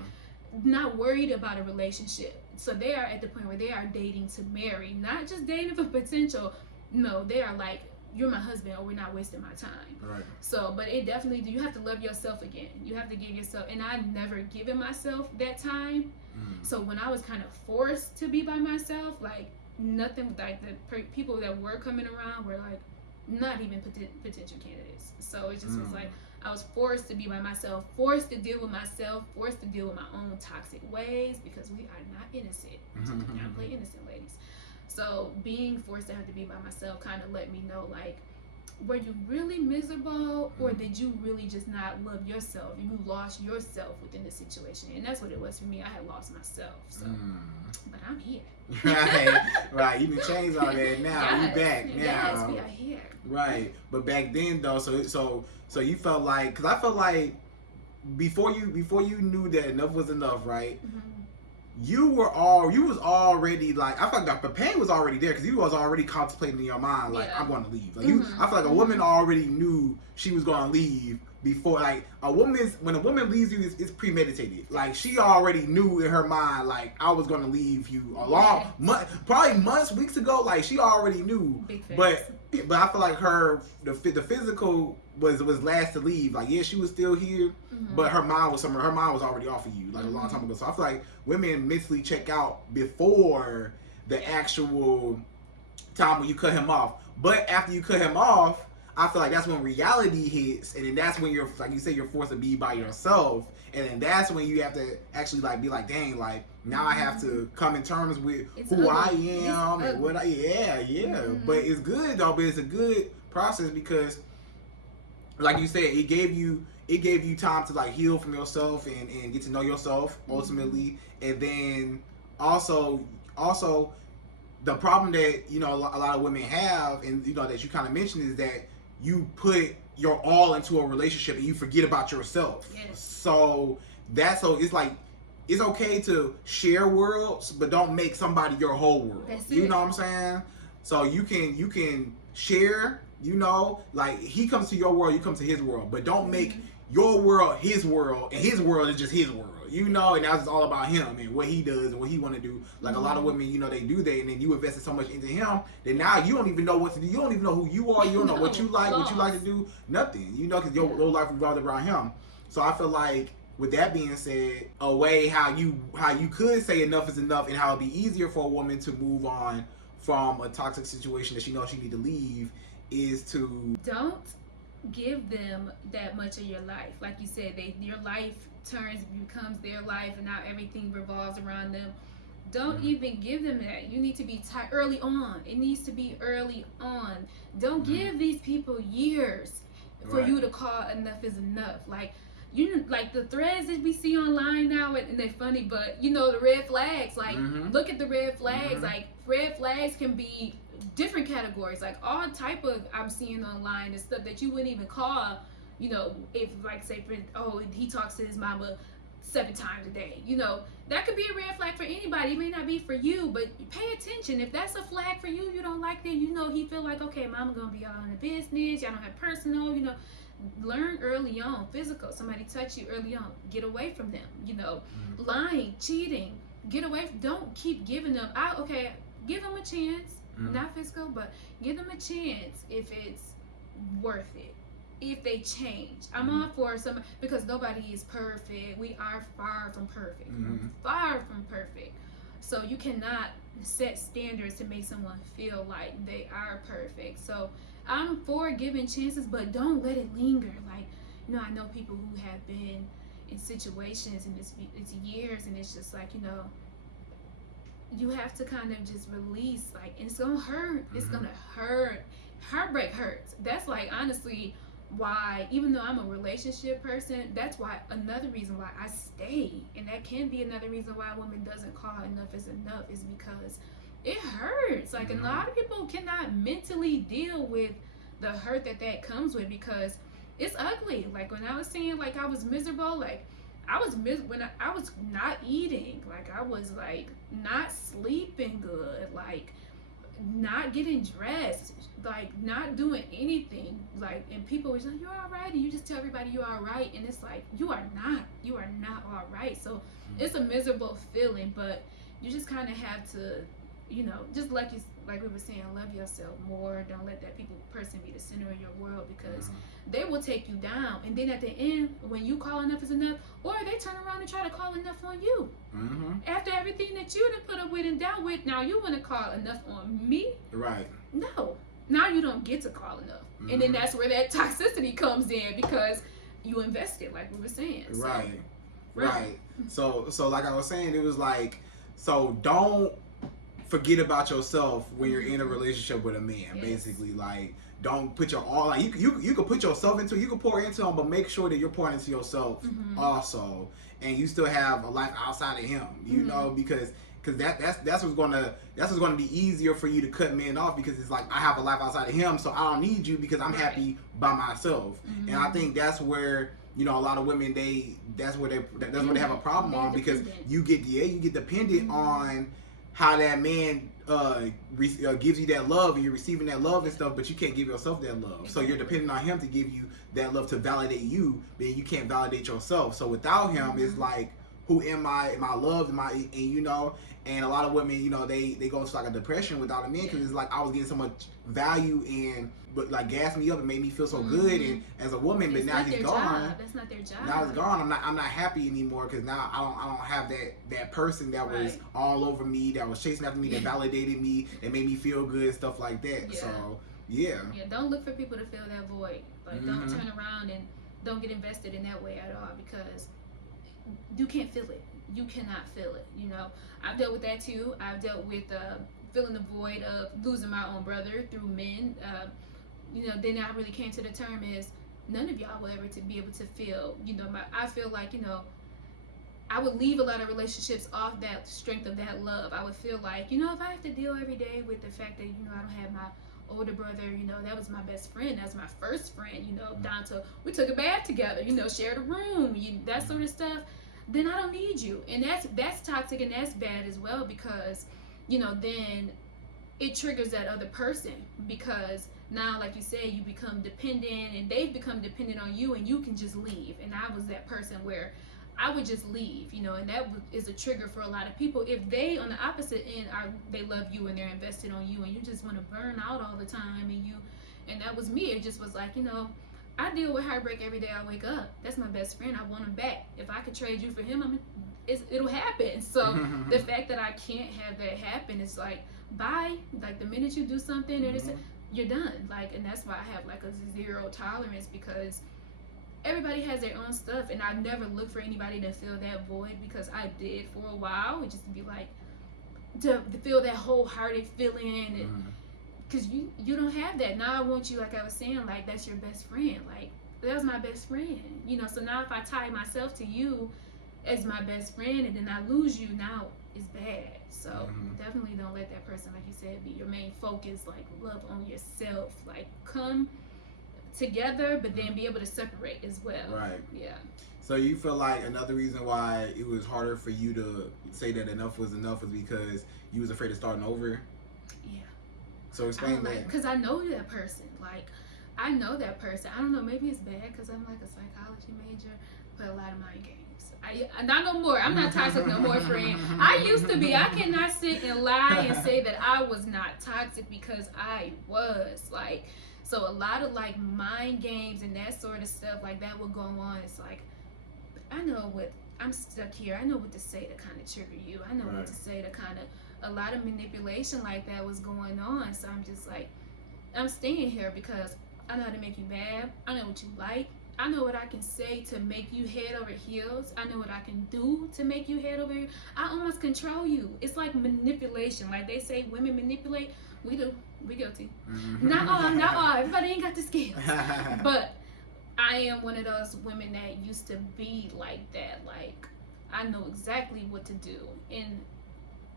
not worried about a relationship. So they are at the point where they are dating to marry, not just dating for potential. No, they are like, you're my husband, or we're not wasting my time. Right. So, but it definitely, you have to love yourself again. You have to give yourself, and I never given myself that time. So when I was kind of forced to be by myself, like nothing, like the people that were coming around were like not even potential candidates. So it just was like I was forced to be by myself, forced to deal with myself, forced to deal with my own toxic ways, because we are not innocent. Not play innocent, ladies. So being forced to have to be by myself kind of let me know, like, were you really miserable, or did you really just not love yourself? You lost yourself within the situation, and that's what it was for me. I had lost myself. So, but I'm here. Right. You can change all that now. Yes, You back now. Yes, we are here. Right. But back then though, so you felt like, because I felt like before you knew that enough was enough, right? You was already like, I felt like the pain was already there, because you was already contemplating in your mind, like, I'm going to leave. Like I feel like a woman already knew she was going to leave before, like, when a woman leaves you, it's premeditated. Like, she already knew in her mind, like, I was going to leave you probably months, weeks ago. Like, she already knew. But I feel like the physical was last to leave. Like, yeah, she was still here, but her mind was already off of you, like, a long time ago. So I feel like women mentally check out before the actual time when you cut him off. But after you cut him off, I feel like that's when reality hits, and then that's when you're, like you say, you're forced to be by yourself, and then that's when you have to actually, like, be like, dang, like, now I have to come in terms with who I am and what But it's good though. But it's a good process, because, like you said, it gave you time to, like, heal from yourself and get to know yourself ultimately, and then also the problem that, you know, a lot of women have, and, you know, that you kind of mentioned, is that you put your all into a relationship and you forget about yourself. Yes. So it's like, it's okay to share worlds, but don't make somebody your whole world. You know what I'm saying? So you can share, you know, like, he comes to your world, you come to his world, but don't make your world his world, and his world is just his world, you know, and that's all about him and what he does and what he want to do. Like, a lot of women, you know, they do that, and then you invested so much into him that now you don't even know what to do. You don't even know who you are. You don't know what you like, what you like to do. Nothing, you know, because your life revolves around him. So I feel like, with that being said, a way how you could say enough is enough, and how it'd be easier for a woman to move on from a toxic situation that she knows she need to leave, is to don't give them that much of your life. Like you said, your life becomes their life, and now everything revolves around them. Don't even give them that. You need to be early on. It needs to be early on. Don't give these people years for you to call enough is enough. Like, like the threads that we see online now, and they're funny, but, you know, the red flags, like, look at the red flags. Like, red flags can be different categories, like all type of, I'm seeing online and stuff that you wouldn't even call, you know, if, like, say, he talks to his mama 7 times a day, you know, that could be a red flag for anybody. It may not be for you, but pay attention. If that's a flag for you, you don't like that, you know, he feel like, okay, mama gonna be all in the business, y'all don't have personal, you know. Learn early on. Physical, somebody touch you early on, get away from them, you know. Lying, cheating, get away don't keep giving them give them a chance. Not physical, but give them a chance if it's worth it, if they change. I'm all for some, because nobody is perfect. We are far from perfect. Far from perfect. So you cannot set standards to make someone feel like they are perfect. So I'm for giving chances, but don't let it linger. Like, you know, I know people who have been in situations, and it's years, and it's just like, you know, you have to kind of just release, like, and it's gonna hurt. It's gonna hurt. Heartbreak hurts. That's, like, honestly why, even though I'm a relationship person, that's why, another reason why I stay, and that can be another reason why a woman doesn't call enough is enough, is because it hurts. Like, a lot of people cannot mentally deal with the hurt that comes with, because it's ugly. Like, when I was saying, like, I was miserable, like, when I was not eating, like, I was, like, not sleeping good, like, not getting dressed, like not doing anything, like, and people was like, you're all right, and you just tell everybody you're all right, and it's like you are not all right. So it's a miserable feeling, but you just kind of have to, just like we were saying, love yourself more. Don't let that person be the center of your world, because they will take you down, and then at the end, when you call enough is enough, or they turn around and try to call enough on you. After everything that you done put up with and dealt with, now you want to call enough on me? Right. No. Now you don't get to call enough. And then that's where that toxicity comes in, because you invested, like we were saying. Right. So like I was saying, it was like, so don't forget about yourself when you're in a relationship with a man. Basically, like, don't put your all, like, you can put yourself into, you can pour into him, but make sure that you're pouring into yourself also, and you still have a life outside of him, you know, because that's what's gonna be easier for you to cut men off, because it's like, I have a life outside of him, so I don't need you because I'm happy by myself. And I think that's where, a lot of women, that's where they have a problem on, because you get dependent on how that man gives you that love, and you're receiving that love and stuff, but you can't give yourself that love. So you're dependent on him to give you that love, to validate you, but you can't validate yourself. So without him, it's like, who am I? Am I loved? And a lot of women, they go into like a depression without a man, because it's like, I was getting so much value and, but like, gassed me up and made me feel so good, and as a woman, but now he's gone. That's not their job. Now he's gone. I'm not happy anymore, because now I don't have that person that was all over me, that was chasing after me, that validated me, that made me feel good, stuff like that. So don't look for people to fill that void. Like, don't turn around and don't get invested in that way at all, because you can't feel it. You cannot feel it. I've dealt with that too. I've dealt with filling the void of losing my own brother through men. Then I really came to the term is, none of y'all will ever to be able to feel, I feel like, I would leave a lot of relationships off that strength of that love. I would feel like, if I have to deal every day with the fact that, I don't have my older brother, that was my best friend, that was my first friend, down to, we took a bath together, shared a room, that sort of stuff, then I don't need you. And that's toxic, and that's bad as well, because, then it triggers that other person, because now, like you said, you become dependent, and they've become dependent on you, and you can just leave. And I was that person where I would just leave, and that is a trigger for a lot of people. If they, on the opposite end, they love you and they're invested on you, and you just want to burn out all the time, and that was me. It just was like, I deal with heartbreak every day I wake up. That's my best friend. I want him back. If I could trade you for him, it'll happen. So the fact that I can't have that happen is like, bye. Like, the minute you do something, you're done. Like, and that's why I have like a zero tolerance, because everybody has their own stuff, and I never look for anybody to fill that void, because I did for a while. It just to be like, to feel that wholehearted feeling, because you don't have that. Now I want you, like I was saying, like, that's your best friend. Like, that was my best friend, so now if I tie myself to you as my best friend, and then I lose you, now it's bad. So definitely don't let that person, like you said, be your main focus. Like, love on yourself. Like, come together, but then be able to separate as well. Right. Yeah. So you feel like another reason why it was harder for you to say that enough was enough was because you was afraid of starting over? Yeah. So explain that. Because I know that person. Like, I know that person. I don't know, maybe it's bad because I'm like a psychology major, but a lot of mind games. Not no more. I'm not toxic no more, friend. I used to be. I cannot sit and lie and say that I was not toxic, because I was. Like, so a lot of like mind games and that sort of stuff like that would go on. It's like, I know what, I'm stuck here. I know what to say to kind of trigger you. I know what to say to kind of, a lot of manipulation like that was going on. So I'm just like, I'm staying here because I know how to make you mad. I know what you like. I know what I can say to make you head over heels. I know what I can do to make you head over heels. I almost control you. It's like manipulation. Like they say women manipulate. We do. We guilty. Not all. Everybody ain't got the skills. But I am one of those women that used to be like that. Like, I know exactly what to do. And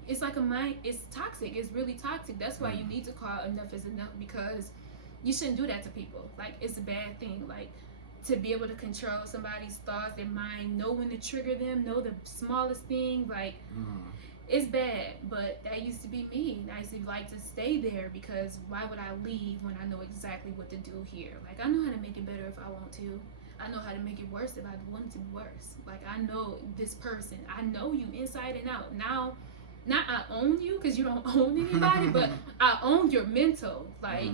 it's like it's toxic. It's really toxic. That's why you need to call enough is enough, because you shouldn't do that to people. Like, it's a bad thing. Like, to be able to control somebody's thoughts, their mind, know when to trigger them, know the smallest thing, like, it's bad, but that used to be me. And I used to like to stay there because why would I leave when I know exactly what to do here? Like, I know how to make it better if I want to. I know how to make it worse if I want it to be worse. Like, I know this person. I know you inside and out. Now, not I own you because you don't own anybody, but I own your mental. Like,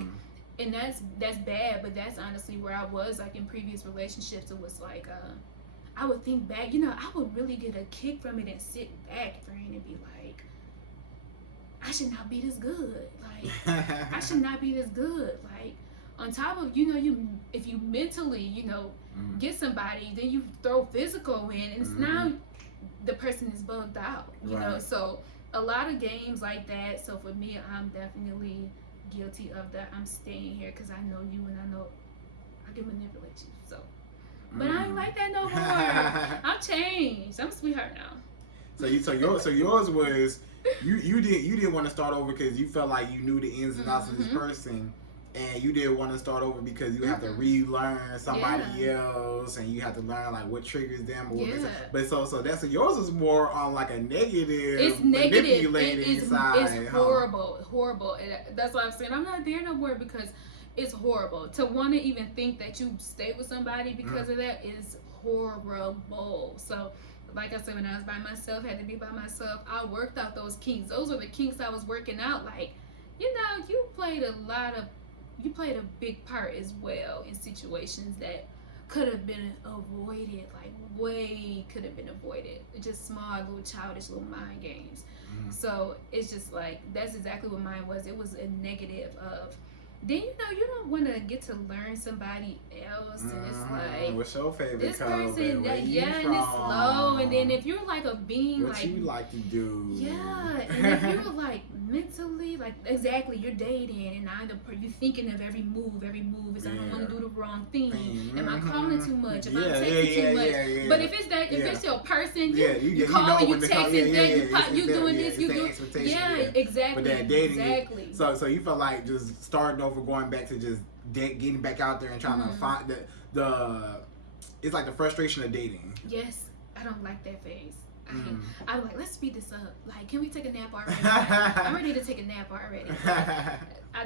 and that's bad, but that's honestly where I was, like, in previous relationships. It was like, I would think back, I would really get a kick from it and sit back, friend, and be like, I should not be this good. Like, I should not be this good. Like, on top of, if you mentally, get somebody, then you throw physical in, and it's now the person is bugged out, you know? So, a lot of games like that. So, for me, I'm definitely guilty of that. I'm staying here because I know you and I know I can manipulate you. So, but I ain't like that no more. I'm changed. I'm a sweetheart now. So yours was you didn't want to start over because you felt like you knew the ins and outs of this person, and you didn't want to start over because you have to relearn somebody else, and you have to learn like what triggers them or what makes them. But so yours is more on like a negative, it's negative, manipulating side. It's horrible. And that's why I'm saying I'm not there no more because it's horrible. To want to even think that you stay with somebody because of that is horrible. So, like I said, when I was by myself, had to be by myself, I worked out those kinks. Those were the kinks I was working out. Like, you played a big part as well in situations that could have been avoided. Like, way could have been avoided. Just small, little childish, little mind games. So, it's just like, that's exactly what mine was. It was a negative of, then you don't want to get to learn somebody else, and it's like, what's your favorite this color? person, and it's slow, and then if you're like a being, what like you like to do, and if you're like mentally, like, exactly, you're dating, and now you're thinking of every move is I don't want to do the wrong thing. Am I calling too much? Am I texting too much? But if it's your person, you call and you text, and you doing this, you do, exactly. But that dating, exactly. So you felt like just starting over, going back to just getting back out there and trying to find the it's like the frustration of dating. Yes, I don't like that phase. I'm like, let's speed this up. Like, can we take a nap already? I'm ready to take a nap already.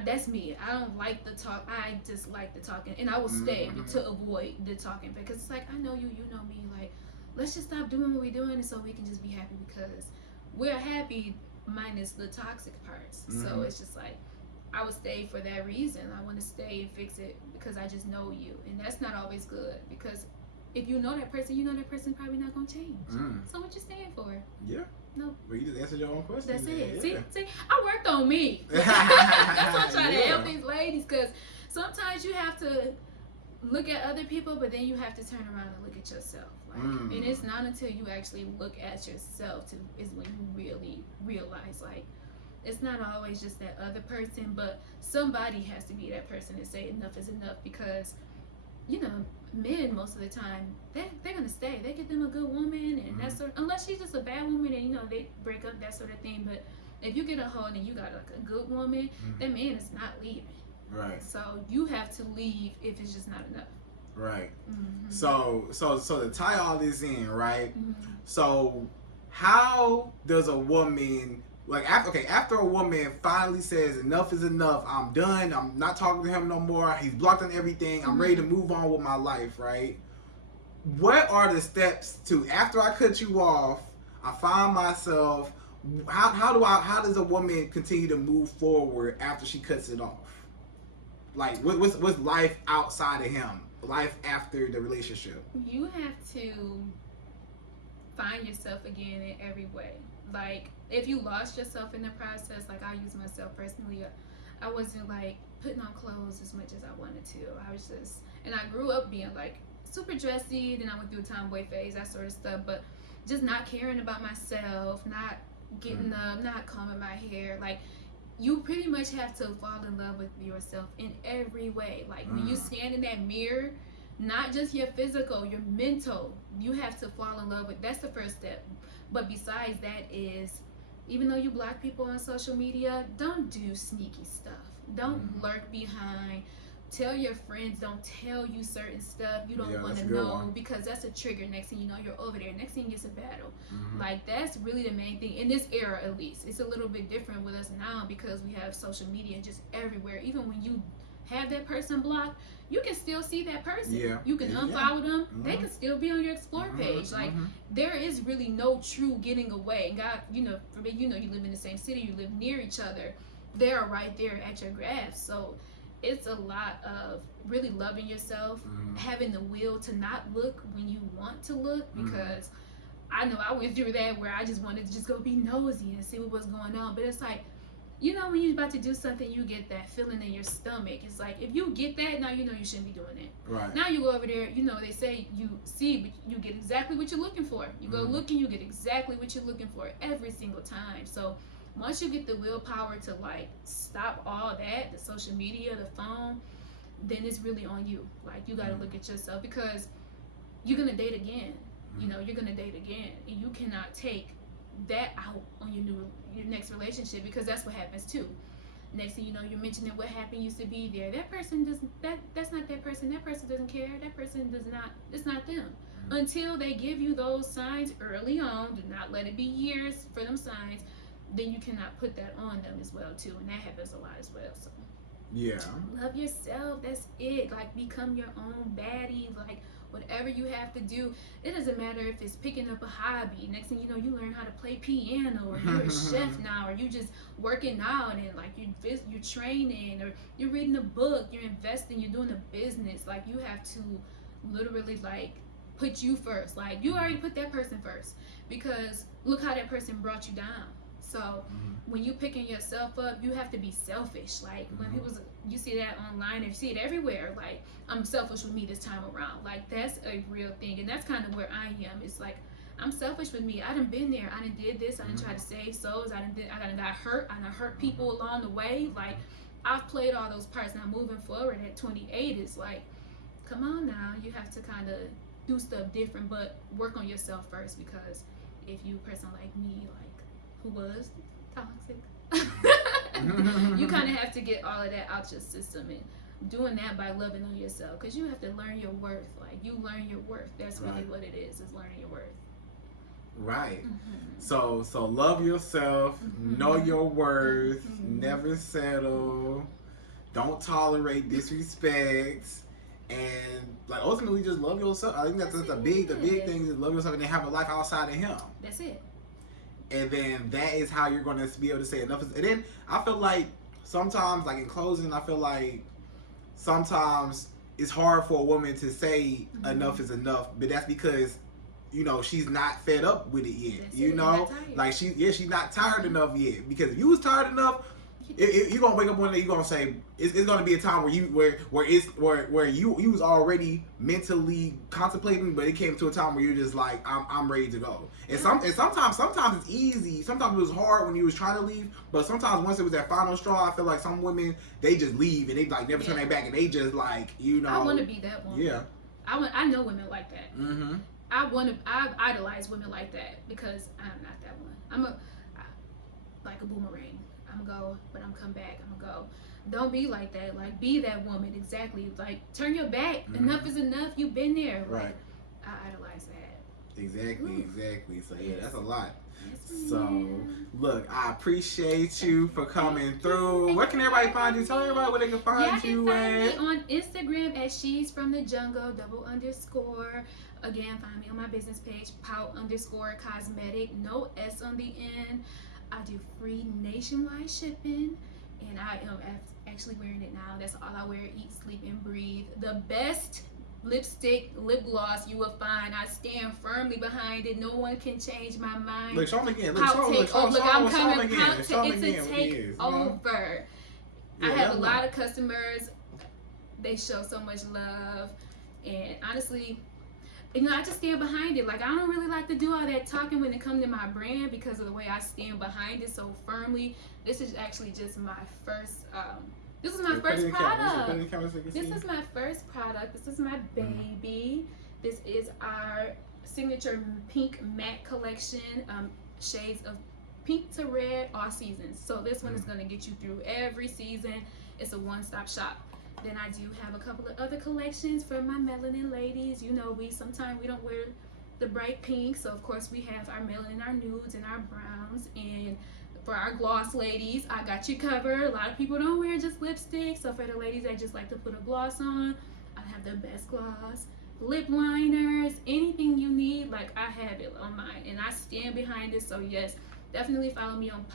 That's me. I don't like the talk. I just like the talking, and I will stay to avoid the talking because it's like, I know you, you know me. Like, let's just stop doing what we're doing, and so we can just be happy because we're happy minus the toxic parts. So it's just like, I would stay for that reason. I want to stay and fix it because I just know you, and that's not always good because if you know that person probably not gonna change. So what you staying for? Yeah. No. Well, you just answered your own question. That's it. Yeah. See, I worked on me. That's what I'm trying to help these ladies, because sometimes you have to look at other people, but then you have to turn around and look at yourself. Like, and it's not until you actually look at yourself is when you really realize, like, it's not always just that other person, but somebody has to be that person and say enough is enough, because men most of the time they're gonna stay. They get them a good woman, and that sort of, unless she's just a bad woman and they break up, that sort of thing. But if you get a hold and you got like a good woman, that man is not leaving. Right. So you have to leave if it's just not enough. Right. So to tie all this in, right? So how does a woman, like, after a woman finally says enough is enough, I'm done, I'm not talking to him no more, he's blocked on everything, I'm ready to move on with my life, right? What are the steps to, after I cut you off, I find myself, how does a woman continue to move forward after she cuts it off? Like, what's life outside of him? Life after the relationship? You have to find yourself again in every way. Like, if you lost yourself in the process, like, I use myself personally, I wasn't like putting on clothes as much as I wanted to. I was just, and I grew up being like super dressy, then I went through a tomboy phase, that sort of stuff, but just not caring about myself, not getting up, not combing my hair. Like, you pretty much have to fall in love with yourself in every way. Like, when you stand in that mirror, not just your physical, your mental, you have to fall in love with, that's the first step. But besides that is, even though you block people on social media, don't do sneaky stuff. Don't lurk behind tell your friends, don't tell you certain stuff you don't want that's to a good know one. because that's a trigger. Next thing you know, you're over there. Next thing it's a battle. Mm-hmm. Like that's really the main thing in this era, at least. It's a little bit different with us now because we have social media just everywhere. Even when you have that person blocked, you can still see that person. Yeah. You can unfollow them. Mm-hmm. They can still be on your explore page. Like there is really no true getting away. And God, you know, for me, you know, you live in the same city, you live near each other. They're right there at your grasp. So it's a lot of really loving yourself, having the will to not look when you want to look, because I know I went through that where I just wanted to just go be nosy and see what was going on. But it's like, you know, when you're about to do something, you get that feeling in your stomach. It's like, if you get that, now you know you shouldn't be doing it. Right. Now you go over there, you know, they say you see, but you get exactly what you're looking for. You go looking, you get exactly what you're looking for every single time. So once you get the willpower to like stop all that, the social media, the phone, then it's really on you. Like you got to look at yourself, because you're going to date again. You know, you're going to date again, and you cannot take that out on your next relationship, because that's what happens too. Next thing you know, you're mentioning what happened used to be there. That person doesn't, that's not that person. That person doesn't care. That person does not, it's not them. Until they give you those signs early on, do not let it be years for them signs, then you cannot put that on them as well too. And that happens a lot as well. So yeah, love yourself. That's it. Like become your own baddie. Like whatever you have to do. It doesn't matter if it's picking up a hobby. Next thing you know, you learn how to play piano, or you're a chef now, or you just working out, and like you're training, or you're reading a book, you're investing, you're doing a business. Like you have to literally like put you first. Like you already put that person first, because look how that person brought you down. So when you picking yourself up, you have to be selfish. Like when people, you see that online, and you see it everywhere. Like I'm selfish with me this time around. Like that's a real thing, and that's kind of where I am. It's like I'm selfish with me. I done been there. I done did this. I done tried to save souls. I done got hurt. I done hurt people along the way. Like I've played all those parts. Now moving forward at 28, it's like, come on now, you have to kind of do stuff different, but work on yourself first, because if you a person like me, like who was toxic, you kind of have to get all of that out your system, and doing that by loving on yourself, because you have to learn your worth. Like you learn your worth. That's really what it is learning your worth. Right. So love yourself, know your worth, never settle, don't tolerate disrespect, and like ultimately just love yourself. I think that's the big thing is love yourself, and then have a life outside of him. That's it. And then that is how you're going to be able to say enough. And then I feel like sometimes, like in closing, I feel like sometimes it's hard for a woman to say enough is enough, but that's because, you know, she's not fed up with it yet. That's you it. know, like she's not tired enough yet. Because if you was tired enough, you're gonna wake up one day, you're gonna say it's gonna be a time where you was already mentally contemplating, but it came to a time where you're just like, I'm ready to go. And sometimes it's easy. Sometimes it was hard when you was trying to leave, but sometimes once it was that final straw, I feel like some women, they just leave and they like never turn their back, and they just like, you know. I want to be that woman. Yeah. I know women like that. I idolize women like that, because I'm not that one. I'm like a boomerang. I'm gonna go, but I'm come back. I'm gonna go. Don't be like that. Like be that woman. Exactly. Like turn your back. Enough is enough. You've been there. Like, right. I idolize that. Exactly. So yeah, that's a lot. Yes, so look, I appreciate you for coming through. Where can everybody find you? Tell everybody where they can find you at. Find me on Instagram at She's From The Jungle _. Again, find me on my business page, _cosmetic, no S on the end. I do free nationwide shipping, and I am actually wearing it now. That's all I wear. Eat, sleep, and breathe. The best lipstick, lip gloss you will find. I stand firmly behind it. No one can change my mind. Look, show them again. Look, I'm coming. It's a takeover. I have a lot of customers. They show so much love, and honestly, you know, I just stand behind it. Like, I don't really like to do all that talking when it comes to my brand, because of the way I stand behind it so firmly. This is actually just my first, this is my first product. This is my first product. This is my baby. This is our signature pink matte collection, shades of pink to red all seasons. So this one is going to get you through every season. It's a one-stop shop. Then I do have a couple of other collections for my melanin ladies. You know, sometimes we don't wear the bright pink, so of course we have our melanin, our nudes, and our browns. And for our gloss ladies, I got you covered. A lot of people don't wear just lipstick, so for the ladies that just like to put a gloss on, I have the best gloss, lip liners, anything you need, like I have it on mine, and I stand behind it. So yes, definitely follow me on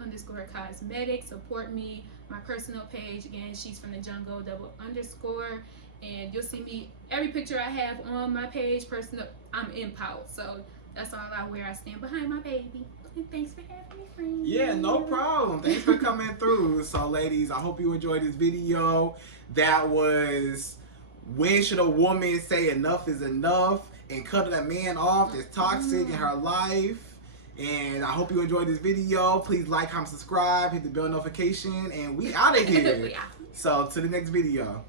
_cosmetic. Support me. My personal page, again, she's from the jungle _, and you'll see me, every picture I have on my page personal, I'm in pout. So that's all I wear. I stand behind my baby. And thanks for having me, friend. Yeah, no problem. Thanks for coming through. So ladies, I hope you enjoyed this video. That was, when should a woman say enough is enough and cut a man off that's toxic in her life? And I hope you enjoyed this video. Please like, comment, subscribe, hit the bell notification, and we out of here. So to the next video.